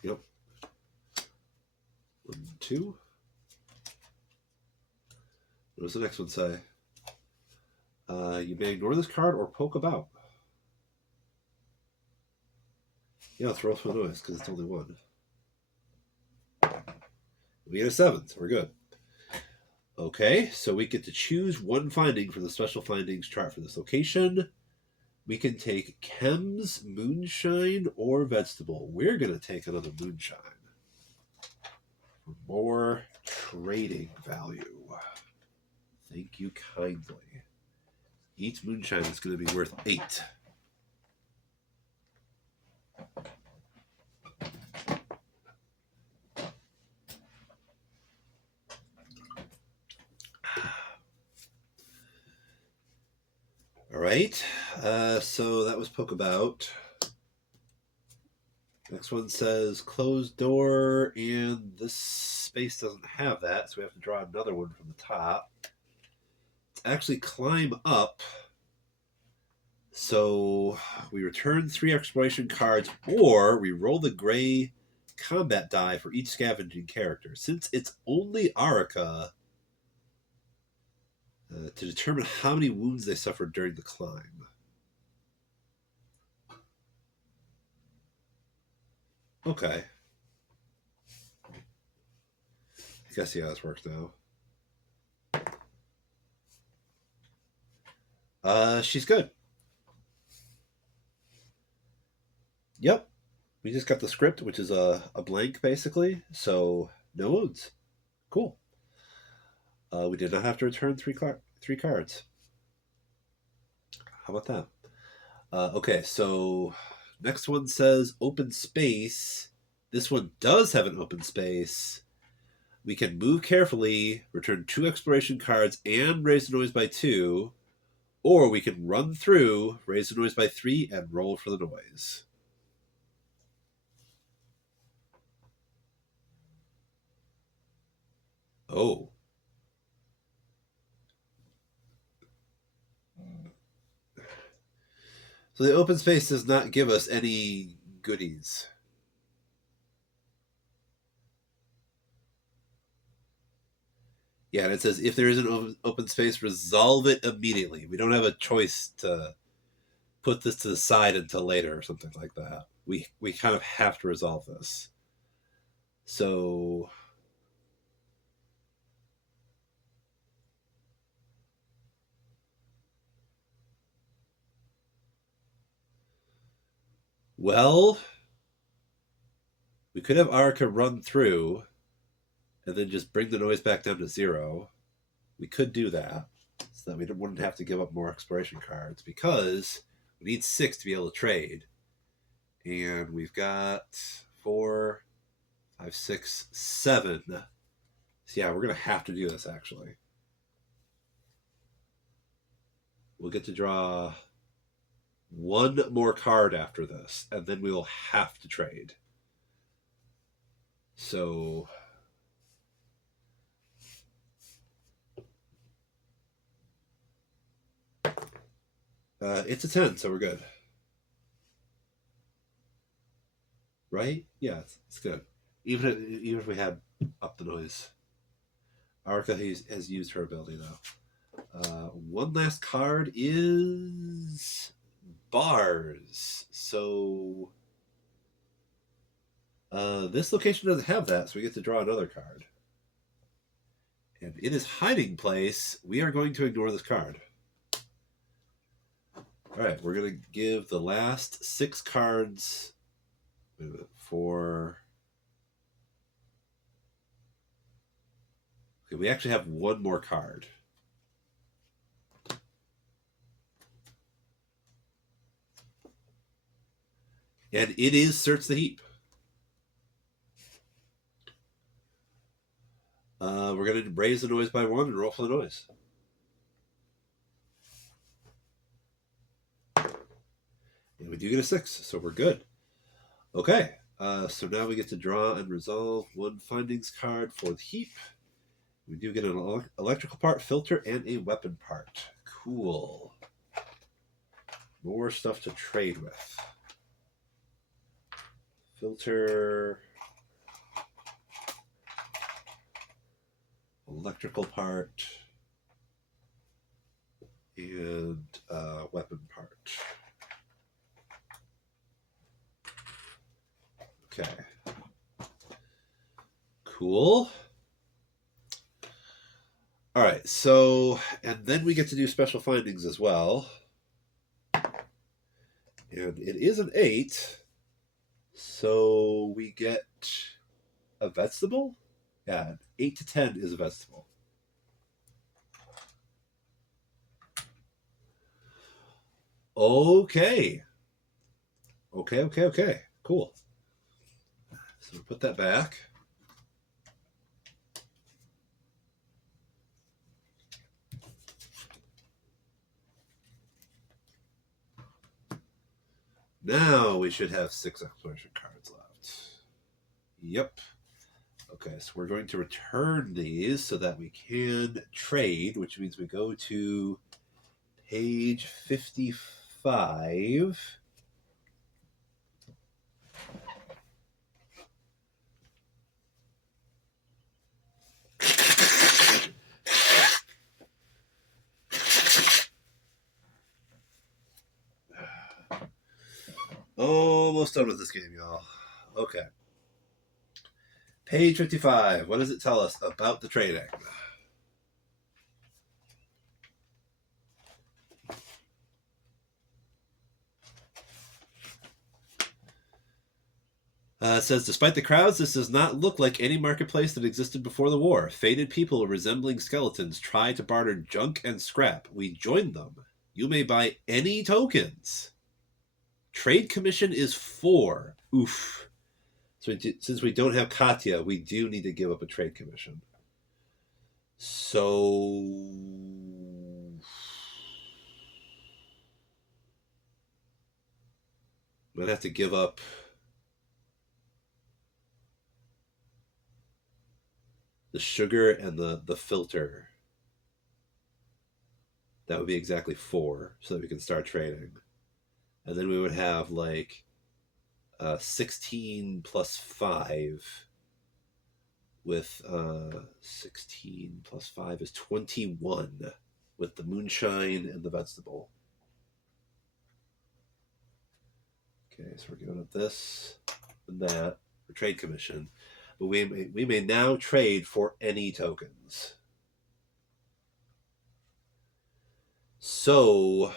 Yep. 1, 2. What does the next one say? You may ignore this card or poke about. Yeah, let's roll for the noise because it's only 1. We get a 7, so we're good. Okay, so we get to choose 1 finding from the special findings chart for this location. We can take chems, moonshine, or vegetable. We're going to take another moonshine for more trading value. Thank you kindly. Each moonshine is going to be worth 8. All right, so that was poke about. Next one says closed door, and this space doesn't have that, so we have to draw another one from the top. It's actually climb up. So we return 3 exploration cards, or we roll the gray combat die for each scavenging character. Since it's only Arica, to determine how many wounds they suffered during the climb. Okay. I guess see how this works now. She's good. Yep. We just got the script, which is a blank, basically. So, no wounds. Cool. We did not have to return 3 cards. How about that? Okay, so next one says open space. This one does have an open space. We can move carefully, return 2 exploration cards, and raise the noise by 2. Or we can run through, raise the noise by 3, and roll for the noise. Oh. So the open space does not give us any goodies. Yeah, and it says if there is an open space, resolve it immediately. We don't have a choice to put this to the side until later or something like that. We kind of have to resolve this. So well, we could have Arca run through and then just bring the noise back down to 0. We could do that so that we wouldn't have to give up more exploration cards because we need 6 to be able to trade. And we've got 4, 5, 6, 7. So yeah, we're going to have to do this actually. We'll get to draw 1 more card after this, and then we will have to trade. So it's a 10, so we're good. Right? Yeah, it's good. Even if we had up the noise. Arca has used her ability, though. One last card is bars. So This location doesn't have that, so we get to draw another card. And in his hiding place, we are going to ignore this card. All right, we're going to give the last 6 cards for... Okay, we actually have one more card. And it is Search the Heap. We're going to raise the noise by 1 and roll for the noise. And we do get a 6, so we're good. Okay, so now we get to draw and resolve 1 findings card for the heap. We do get an electrical part, filter, and a weapon part. Cool. More stuff to trade with. Filter. Electrical part. And weapon part. Okay. Cool. All right, so, and then we get to do special findings as well. And it is an 8. So we get a vegetable? Yeah, 8 to 10 is a vegetable. Okay. Okay. Cool. So we'll put that back. Now we should have 6 exploration cards left. Yep. Okay, so we're going to return these so that we can trade, which means we go to page 55. Almost done with this game, y'all. Okay. Page 55. What does it tell us about the trading? It says, despite the crowds, this does not look like any marketplace that existed before the war. Faded people resembling skeletons try to barter junk and scrap. We joined them. You may buy any tokens. Trade commission is 4. Oof. So since we don't have Katya, we do need to give up a trade commission. So... I'm going to have to give up... the sugar and the filter. That would be exactly 4, so that we can start trading. And then we would have like 16 plus 5 with 16 plus 5 is 21 with the moonshine and the vegetable. Okay, so we're giving up this and that for trade commission. But we may now trade for any tokens. So,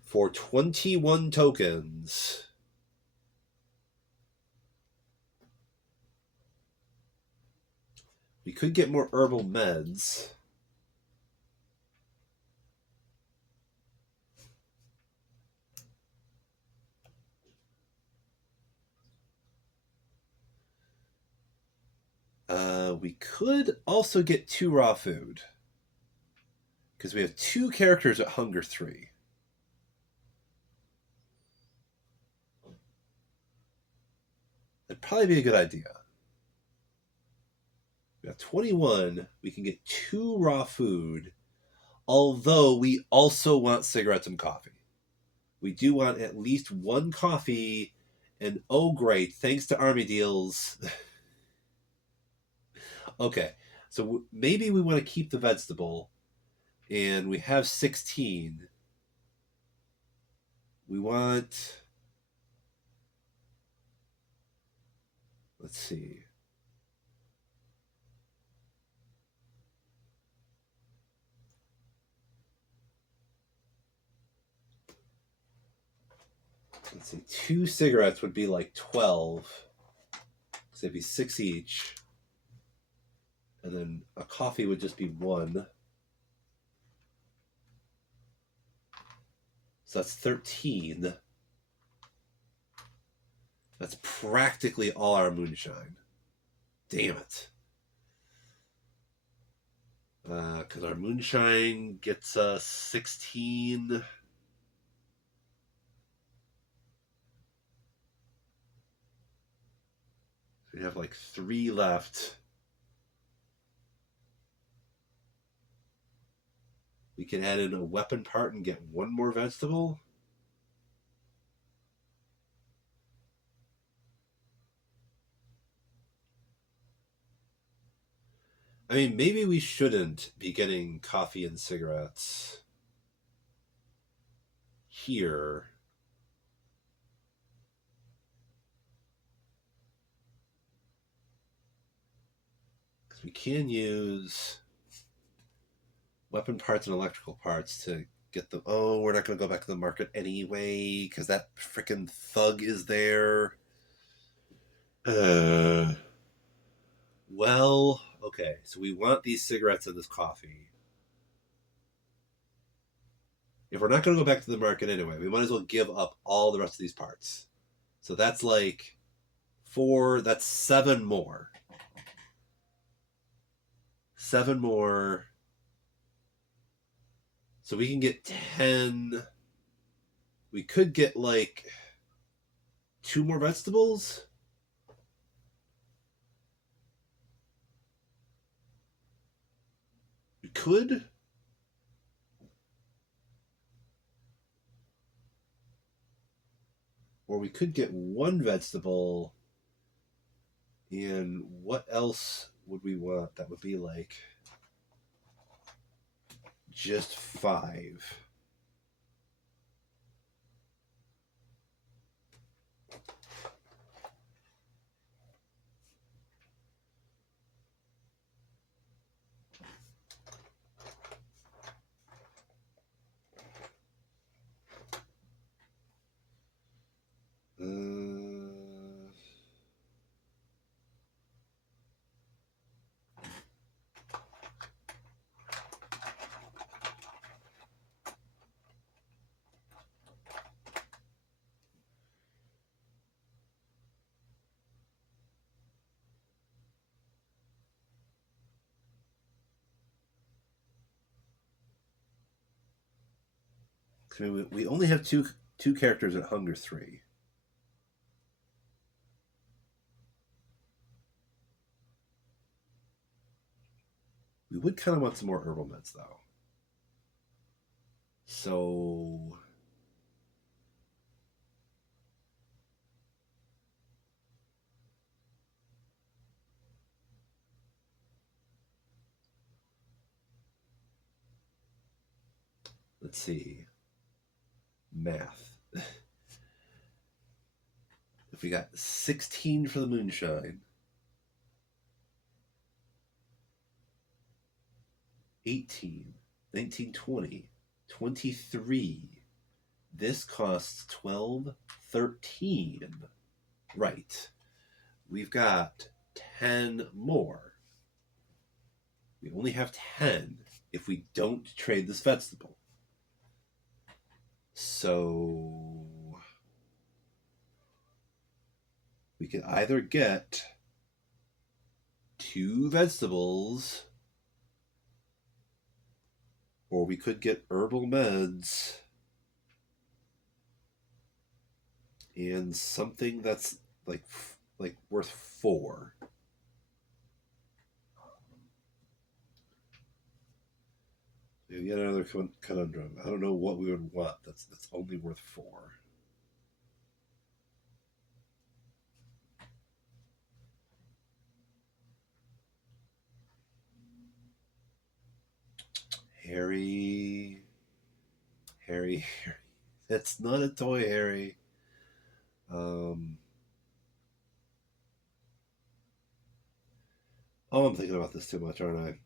for 21 tokens, we could get more herbal meds. We could also get 2 raw food. Because we have 2 characters at hunger 3. That'd probably be a good idea. We have 21. We can get 2 raw food. Although we also want cigarettes and coffee. We do want at least 1 coffee. And oh great, thanks to army deals. Okay, so maybe we want to keep the vegetable. And we have 16. We want... Let's see. Let's see. 2 cigarettes would be like 12. So it'd be 6 each. And then a coffee would just be 1. So that's 13. That's practically all our moonshine. Damn it. Because our moonshine gets us 16. We have like 3 left. We can add in a weapon part and get 1 more vegetable. I mean, maybe we shouldn't be getting coffee and cigarettes here. Because we can use weapon parts and electrical parts to get the... Oh, we're not going to go back to the market anyway because that freaking thug is there. Well, okay. So we want these cigarettes and this coffee. If we're not going to go back to the market anyway, we might as well give up all the rest of these parts. So that's like 4, that's 7 more. 7 more. So we can get 10. We could get like 2 more vegetables. We could. Or we could get 1 vegetable. And what else would we want? That would be like just 5. We only have two characters at Hunger 3. We would kind of want some more herbal meds, though. So... Let's see. Math. If we got 16 for the moonshine, 18, 19, 20, 23. This costs 12, 13. Right. We've got 10 more. We only have 10 if we don't trade this vegetable. So we could either get 2 vegetables, or we could get herbal meds and something that's like worth 4. Yet another conundrum. I don't know what we would want. That's only worth 4. Harry. That's not a toy, Harry. Oh, I'm thinking about this too much, aren't I?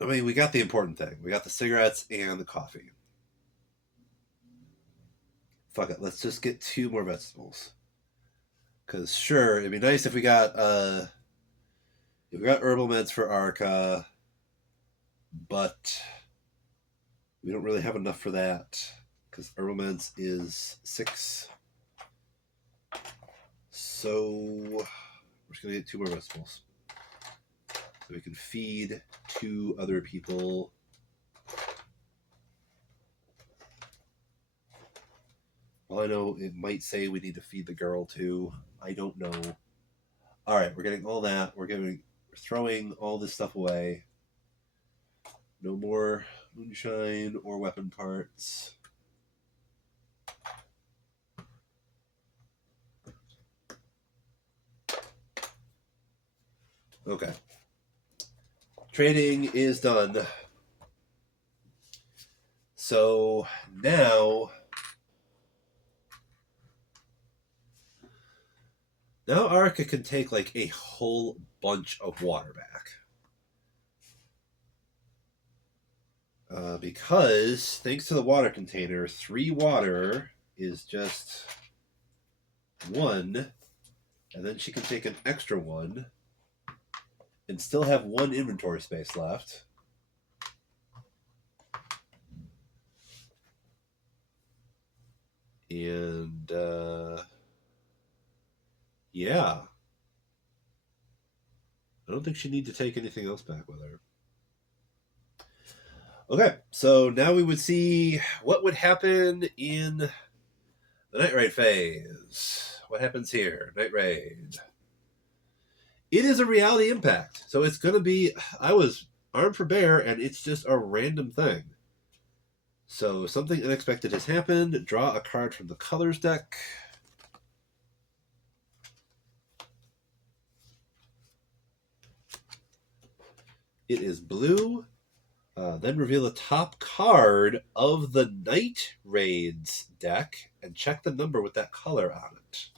I mean, we got the important thing. We got the cigarettes and the coffee. Fuck it. Let's just get two more vegetables. Cause sure, it'd be nice if we got herbal meds for Arca, but we don't really have enough for that. Because herbal meds is 6. So we're just gonna get two more vegetables. So we can feed 2 other people. Well, I know it might say we need to feed the girl too. I don't know. All right, we're getting all that. We're throwing all this stuff away. No more moonshine or weapon parts. Okay. Trading is done. So now Arca can take like a whole bunch of water back. Because thanks to the water container, 3 water is just 1, and then she can take an extra 1 and still have 1 inventory space left. And yeah, I don't think she needs to take anything else back with her. Okay, so now we would see what would happen in the Night Raid phase. What happens here? Night Raid. It is a reality impact. So it's going to be, I was armed for bear, and it's just a random thing. So something unexpected has happened. Draw a card from the colors deck. It is blue. Then reveal the top card of the Night Raids deck and check the number with that color on it.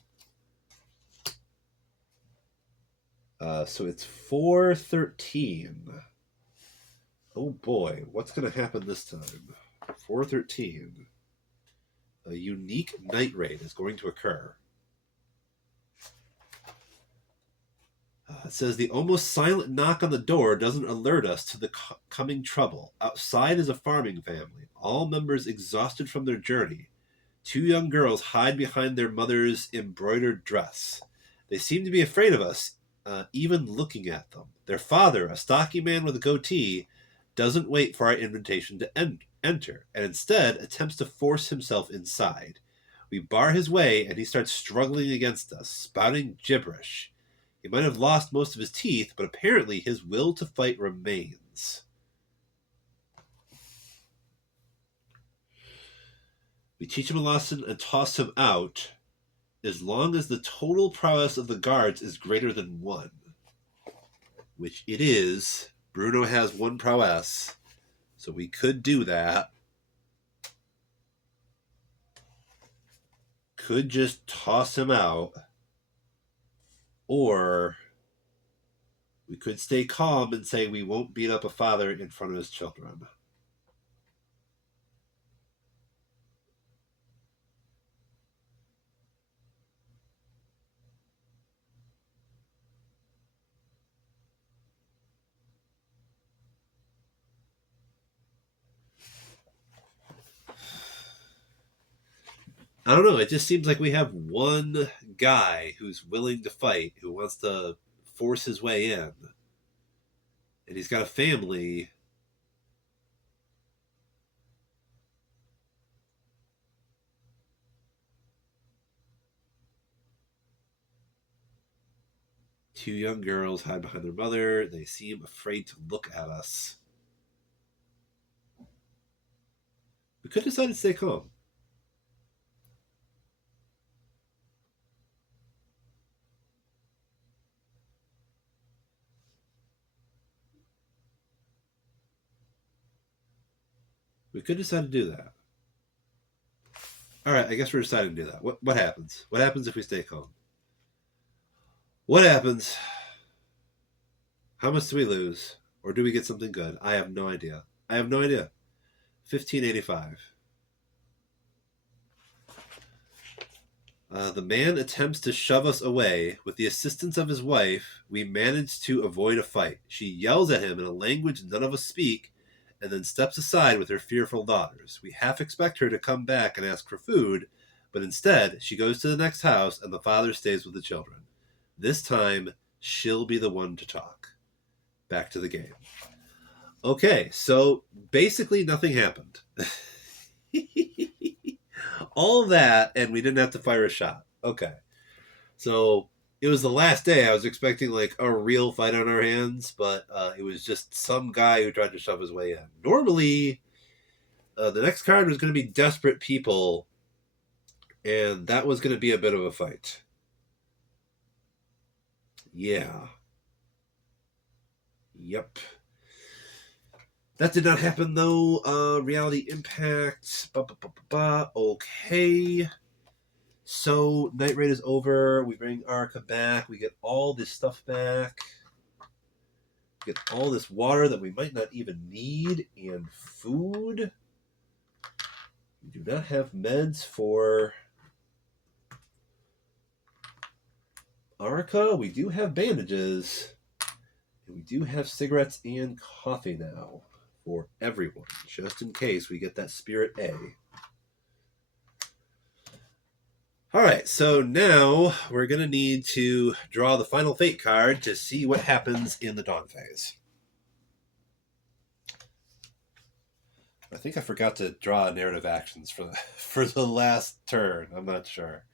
So it's 413. Oh boy, what's going to happen this time? 413. A unique Night Raid is going to occur. It says the almost silent knock on the door doesn't alert us to the coming trouble. Outside is a farming family, all members exhausted from their journey. 2 young girls hide behind their mother's embroidered dress. They seem to be afraid of us, even looking at them. Their father, a stocky man with a goatee, doesn't wait for our invitation to enter, and instead attempts to force himself inside. We bar his way, and he starts struggling against us, spouting gibberish. He might have lost most of his teeth, but apparently his will to fight remains. We teach him a lesson and toss him out as long as the total prowess of the guards is greater than 1. Which it is. Bruno has 1 prowess, so we could do that. Could just toss him out. Or we could stay calm and say we won't beat up a father in front of his children. I don't know. It just seems like we have one guy who's willing to fight, who wants to force his way in. And he's got a family. Two young girls hide behind their mother. They seem afraid to look at us. We could decide to stay calm. We could decide to do that. All right, I guess we're deciding to do that. What happens? What happens if we stay calm? What happens? How much do we lose? Or do we get something good? I have no idea. 1585. The man attempts to shove us away. With the assistance of his wife, we manage to avoid a fight. She yells at him in a language none of us speak, and then steps aside with her fearful daughters. We half expect her to come back and ask for food, but instead, she goes to the next house, and the father stays with the children. This time, she'll be the one to talk. Back to the game. Okay, so basically nothing happened. All that, and we didn't have to fire a shot. Okay. So it was the last day. I was expecting like a real fight on our hands, but it was just some guy who tried to shove his way in. Normally, the next card was going to be Desperate People, and that was going to be a bit of a fight. Yeah. Yep. That did not happen though. Reality Impact. Okay. So Night Raid is over. We bring Arca back. We get all this stuff back. Get all this water that we might not even need, and food. We do not have meds for Arca. We do have bandages. And we do have cigarettes and coffee now for everyone, just in case we get that Spirit A. All right, so now we're going to need to draw the final fate card to see what happens in the dawn phase. I think I forgot to draw narrative actions for the last turn. I'm not sure.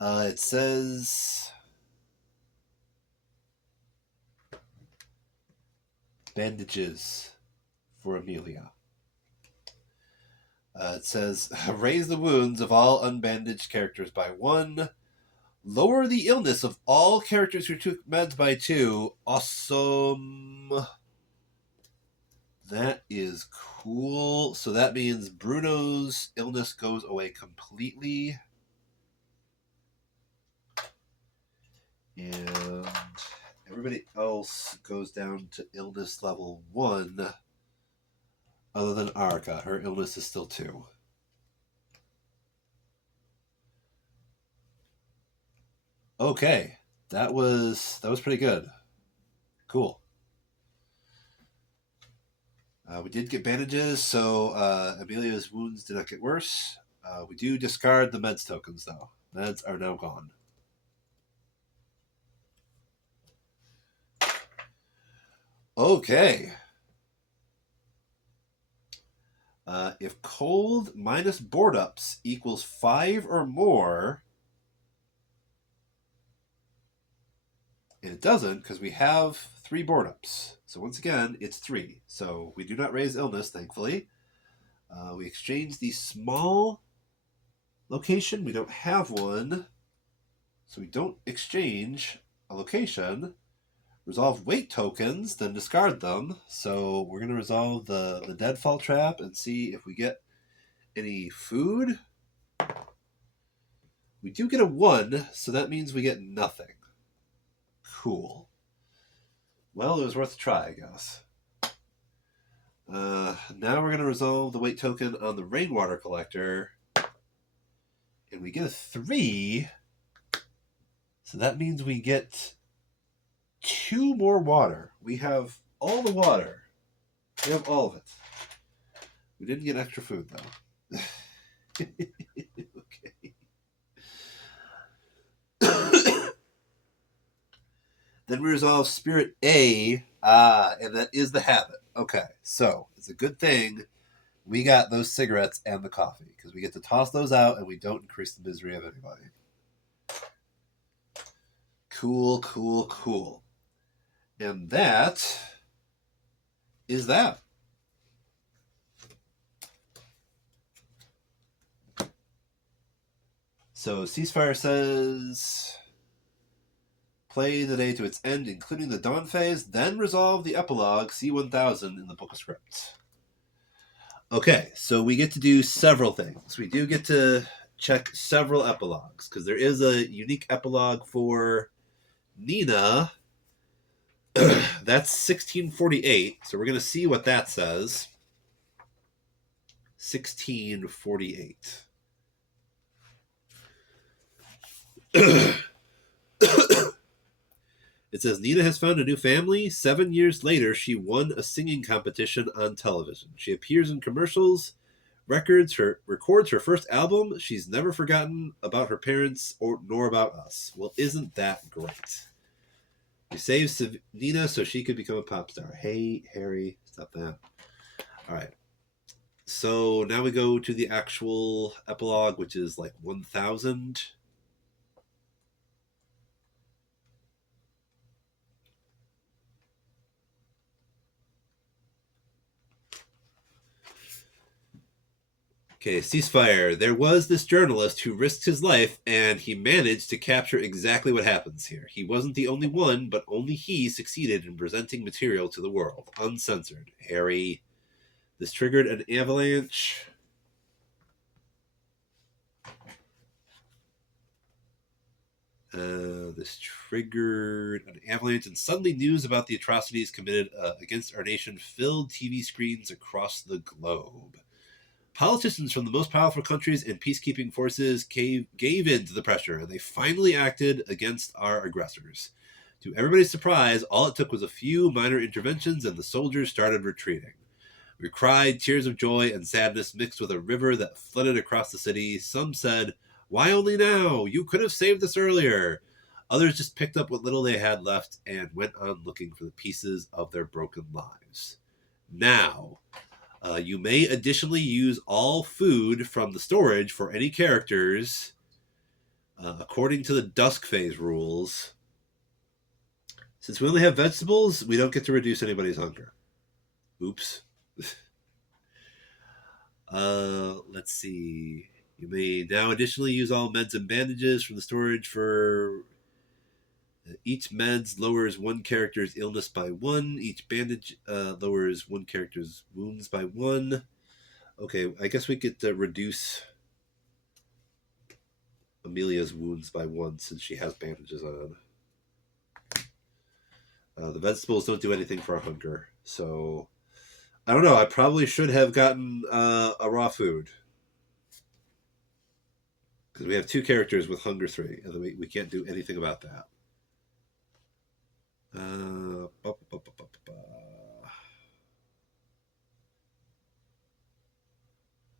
It says bandages for Amelia. It says raise the wounds of all unbandaged characters by 1. Lower the illness of all characters who took meds by 2. Awesome. That is cool. So that means Bruno's illness goes away completely. And everybody else goes down to illness level 1. Other than Arca. Her illness is still 2. Okay. That was pretty good. Cool. We did get bandages, so Amelia's wounds did not get worse. We do discard the meds tokens, though. Meds are now gone. Okay. If cold minus board ups equals 5 or more, and it doesn't because we have 3 board ups. So once again, it's 3. So we do not raise illness, thankfully. We exchange the small location. We don't have one. So we don't exchange a location. Resolve weight tokens, then discard them. So we're going to resolve the deadfall trap and see if we get any food. We do get a 1, so that means we get nothing. Cool. Well, it was worth a try, I guess. Now we're going to resolve the weight token on the rainwater collector. And we get a 3. So that means we get 2 more water. We have all the water. We have all of it. We didn't get extra food, though. Okay. Then we resolve Spirit A. And that is the habit. Okay, so it's a good thing we got those cigarettes and the coffee, because we get to toss those out and we don't increase the misery of anybody. Cool, cool, cool. And that is that. So Ceasefire says play the day to its end, including the dawn phase, then resolve the epilogue C1000 in the Book of Scripts. Okay, so we get to do several things. We do get to check several epilogues, because there is a unique epilogue for Nina, that's 1648. So we're going to see what that says. 1648. It says Nina has found a new family. 7 years later, she won a singing competition on television. She appears in commercials, records records her first album. She's never forgotten about her parents nor about us. Well, isn't that great? We saved Nina so she could become a pop star. Hey, Harry, stop that. All right. So now we go to the actual epilogue, which is like 1000. Okay, ceasefire. There was this journalist who risked his life, and he managed to capture exactly what happens here. He wasn't the only one, but only he succeeded in presenting material to the world, uncensored. Harry. This triggered an avalanche. This triggered an avalanche, and suddenly news about the atrocities committed against our nation filled TV screens across the globe. Politicians from the most powerful countries and peacekeeping forces gave in to the pressure, and they finally acted against our aggressors. To everybody's surprise, all it took was a few minor interventions, and the soldiers started retreating. We cried tears of joy and sadness mixed with a river that flooded across the city. Some said, "Why only now? You could have saved us earlier." Others just picked up what little they had left and went on looking for the pieces of their broken lives. Now, you may additionally use all food from the storage for any characters, according to the Dusk Phase rules. Since we only have vegetables, we don't get to reduce anybody's hunger. Oops. Let's see. You may now additionally use all meds and bandages from the storage for each meds lowers one character's illness by 1. Each bandage lowers one character's wounds by 1. Okay, I guess we get to reduce Amelia's wounds by 1 since she has bandages on. The vegetables don't do anything for our hunger, so I don't know. I probably should have gotten a raw food because we have 2 characters with hunger 3, and we can't do anything about that.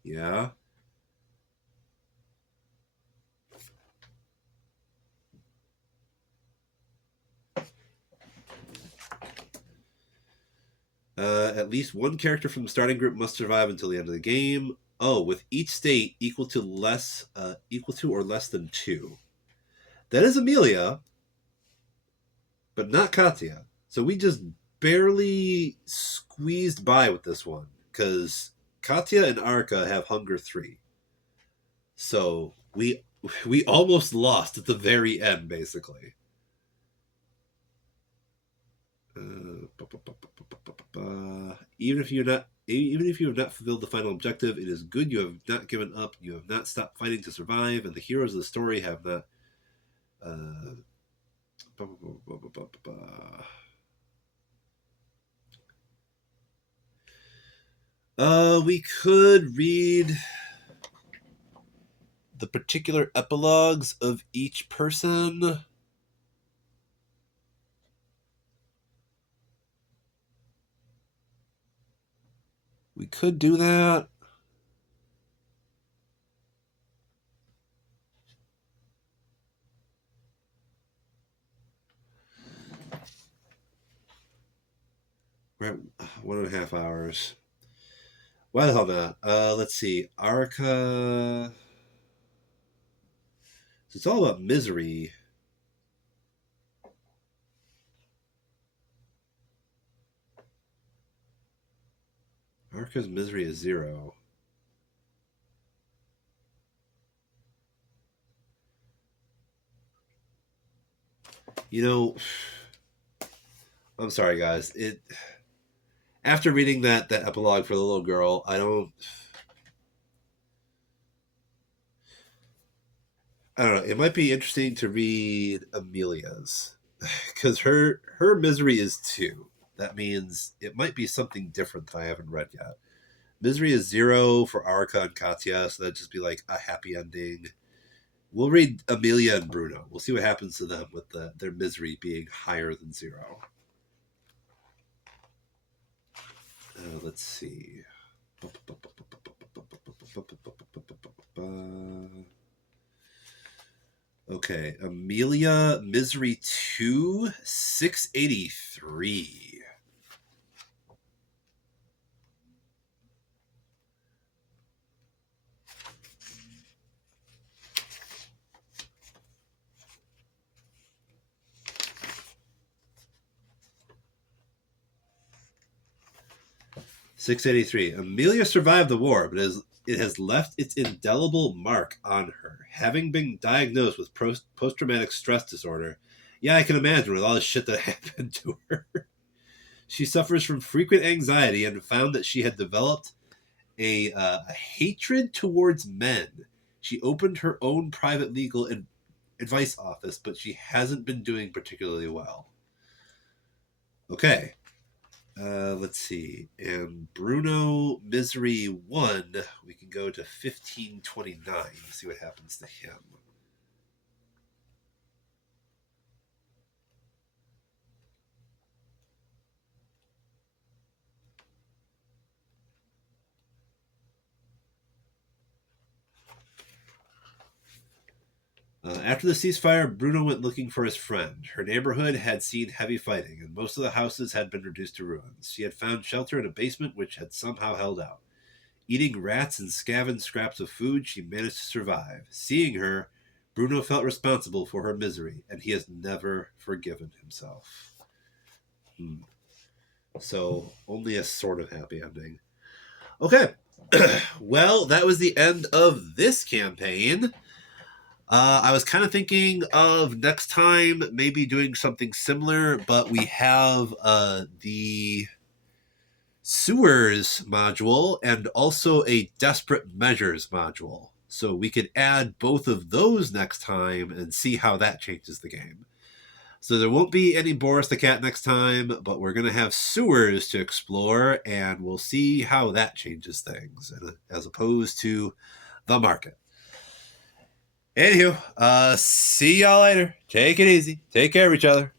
Yeah. At least one character from the starting group must survive until the end of the game. Oh, with each state equal to or less than 2. That is Amelia, but not Katya. So we just barely squeezed by with this one because Katya and Arka have hunger 3. So we almost lost at the very end, basically. Even if you have not fulfilled the final objective, it is good you have not given up. You have not stopped fighting to survive, and the heroes of the story have not. We could read the particular epilogues of each person. We could do that. We're at 1.5 hours. Why the hell not? Let's see. Arca. So it's all about misery. Arca's misery is 0. You know, I'm sorry, guys. After reading that epilogue for the little girl, I don't know. It might be interesting to read Amelia's. because her misery is 2. That means it might be something different that I haven't read yet. Misery is 0 for Arika and Katya, so that'd just be like a happy ending. We'll read Amelia and Bruno. We'll see what happens to them with their misery being higher than 0. Let's see. Okay, Amelia, misery 2, 683. 683. Amelia survived the war, but it has left its indelible mark on her, having been diagnosed with post-traumatic stress disorder. Yeah, I can imagine with all the shit that happened to her. She suffers from frequent anxiety and found that she had developed a hatred towards men. She opened her own private legal advice office, but she hasn't been doing particularly well. Okay. Let's see. And Bruno Misery 1, we can go to 1529. See what happens to him. After the ceasefire, Bruno went looking for his friend. Her neighborhood had seen heavy fighting, and most of the houses had been reduced to ruins. She had found shelter in a basement which had somehow held out. Eating rats and scavenged scraps of food, she managed to survive. Seeing her, Bruno felt responsible for her misery, and he has never forgiven himself. So, only a sort of happy ending. Okay. Well, that was the end of this campaign. I was kind of thinking of next time maybe doing something similar, but we have the sewers module and also a desperate measures module. So we could add both of those next time and see how that changes the game. So there won't be any Boris the Cat next time, but we're going to have sewers to explore, and we'll see how that changes things as opposed to the market. Anywho, see y'all later. Take it easy. Take care of each other.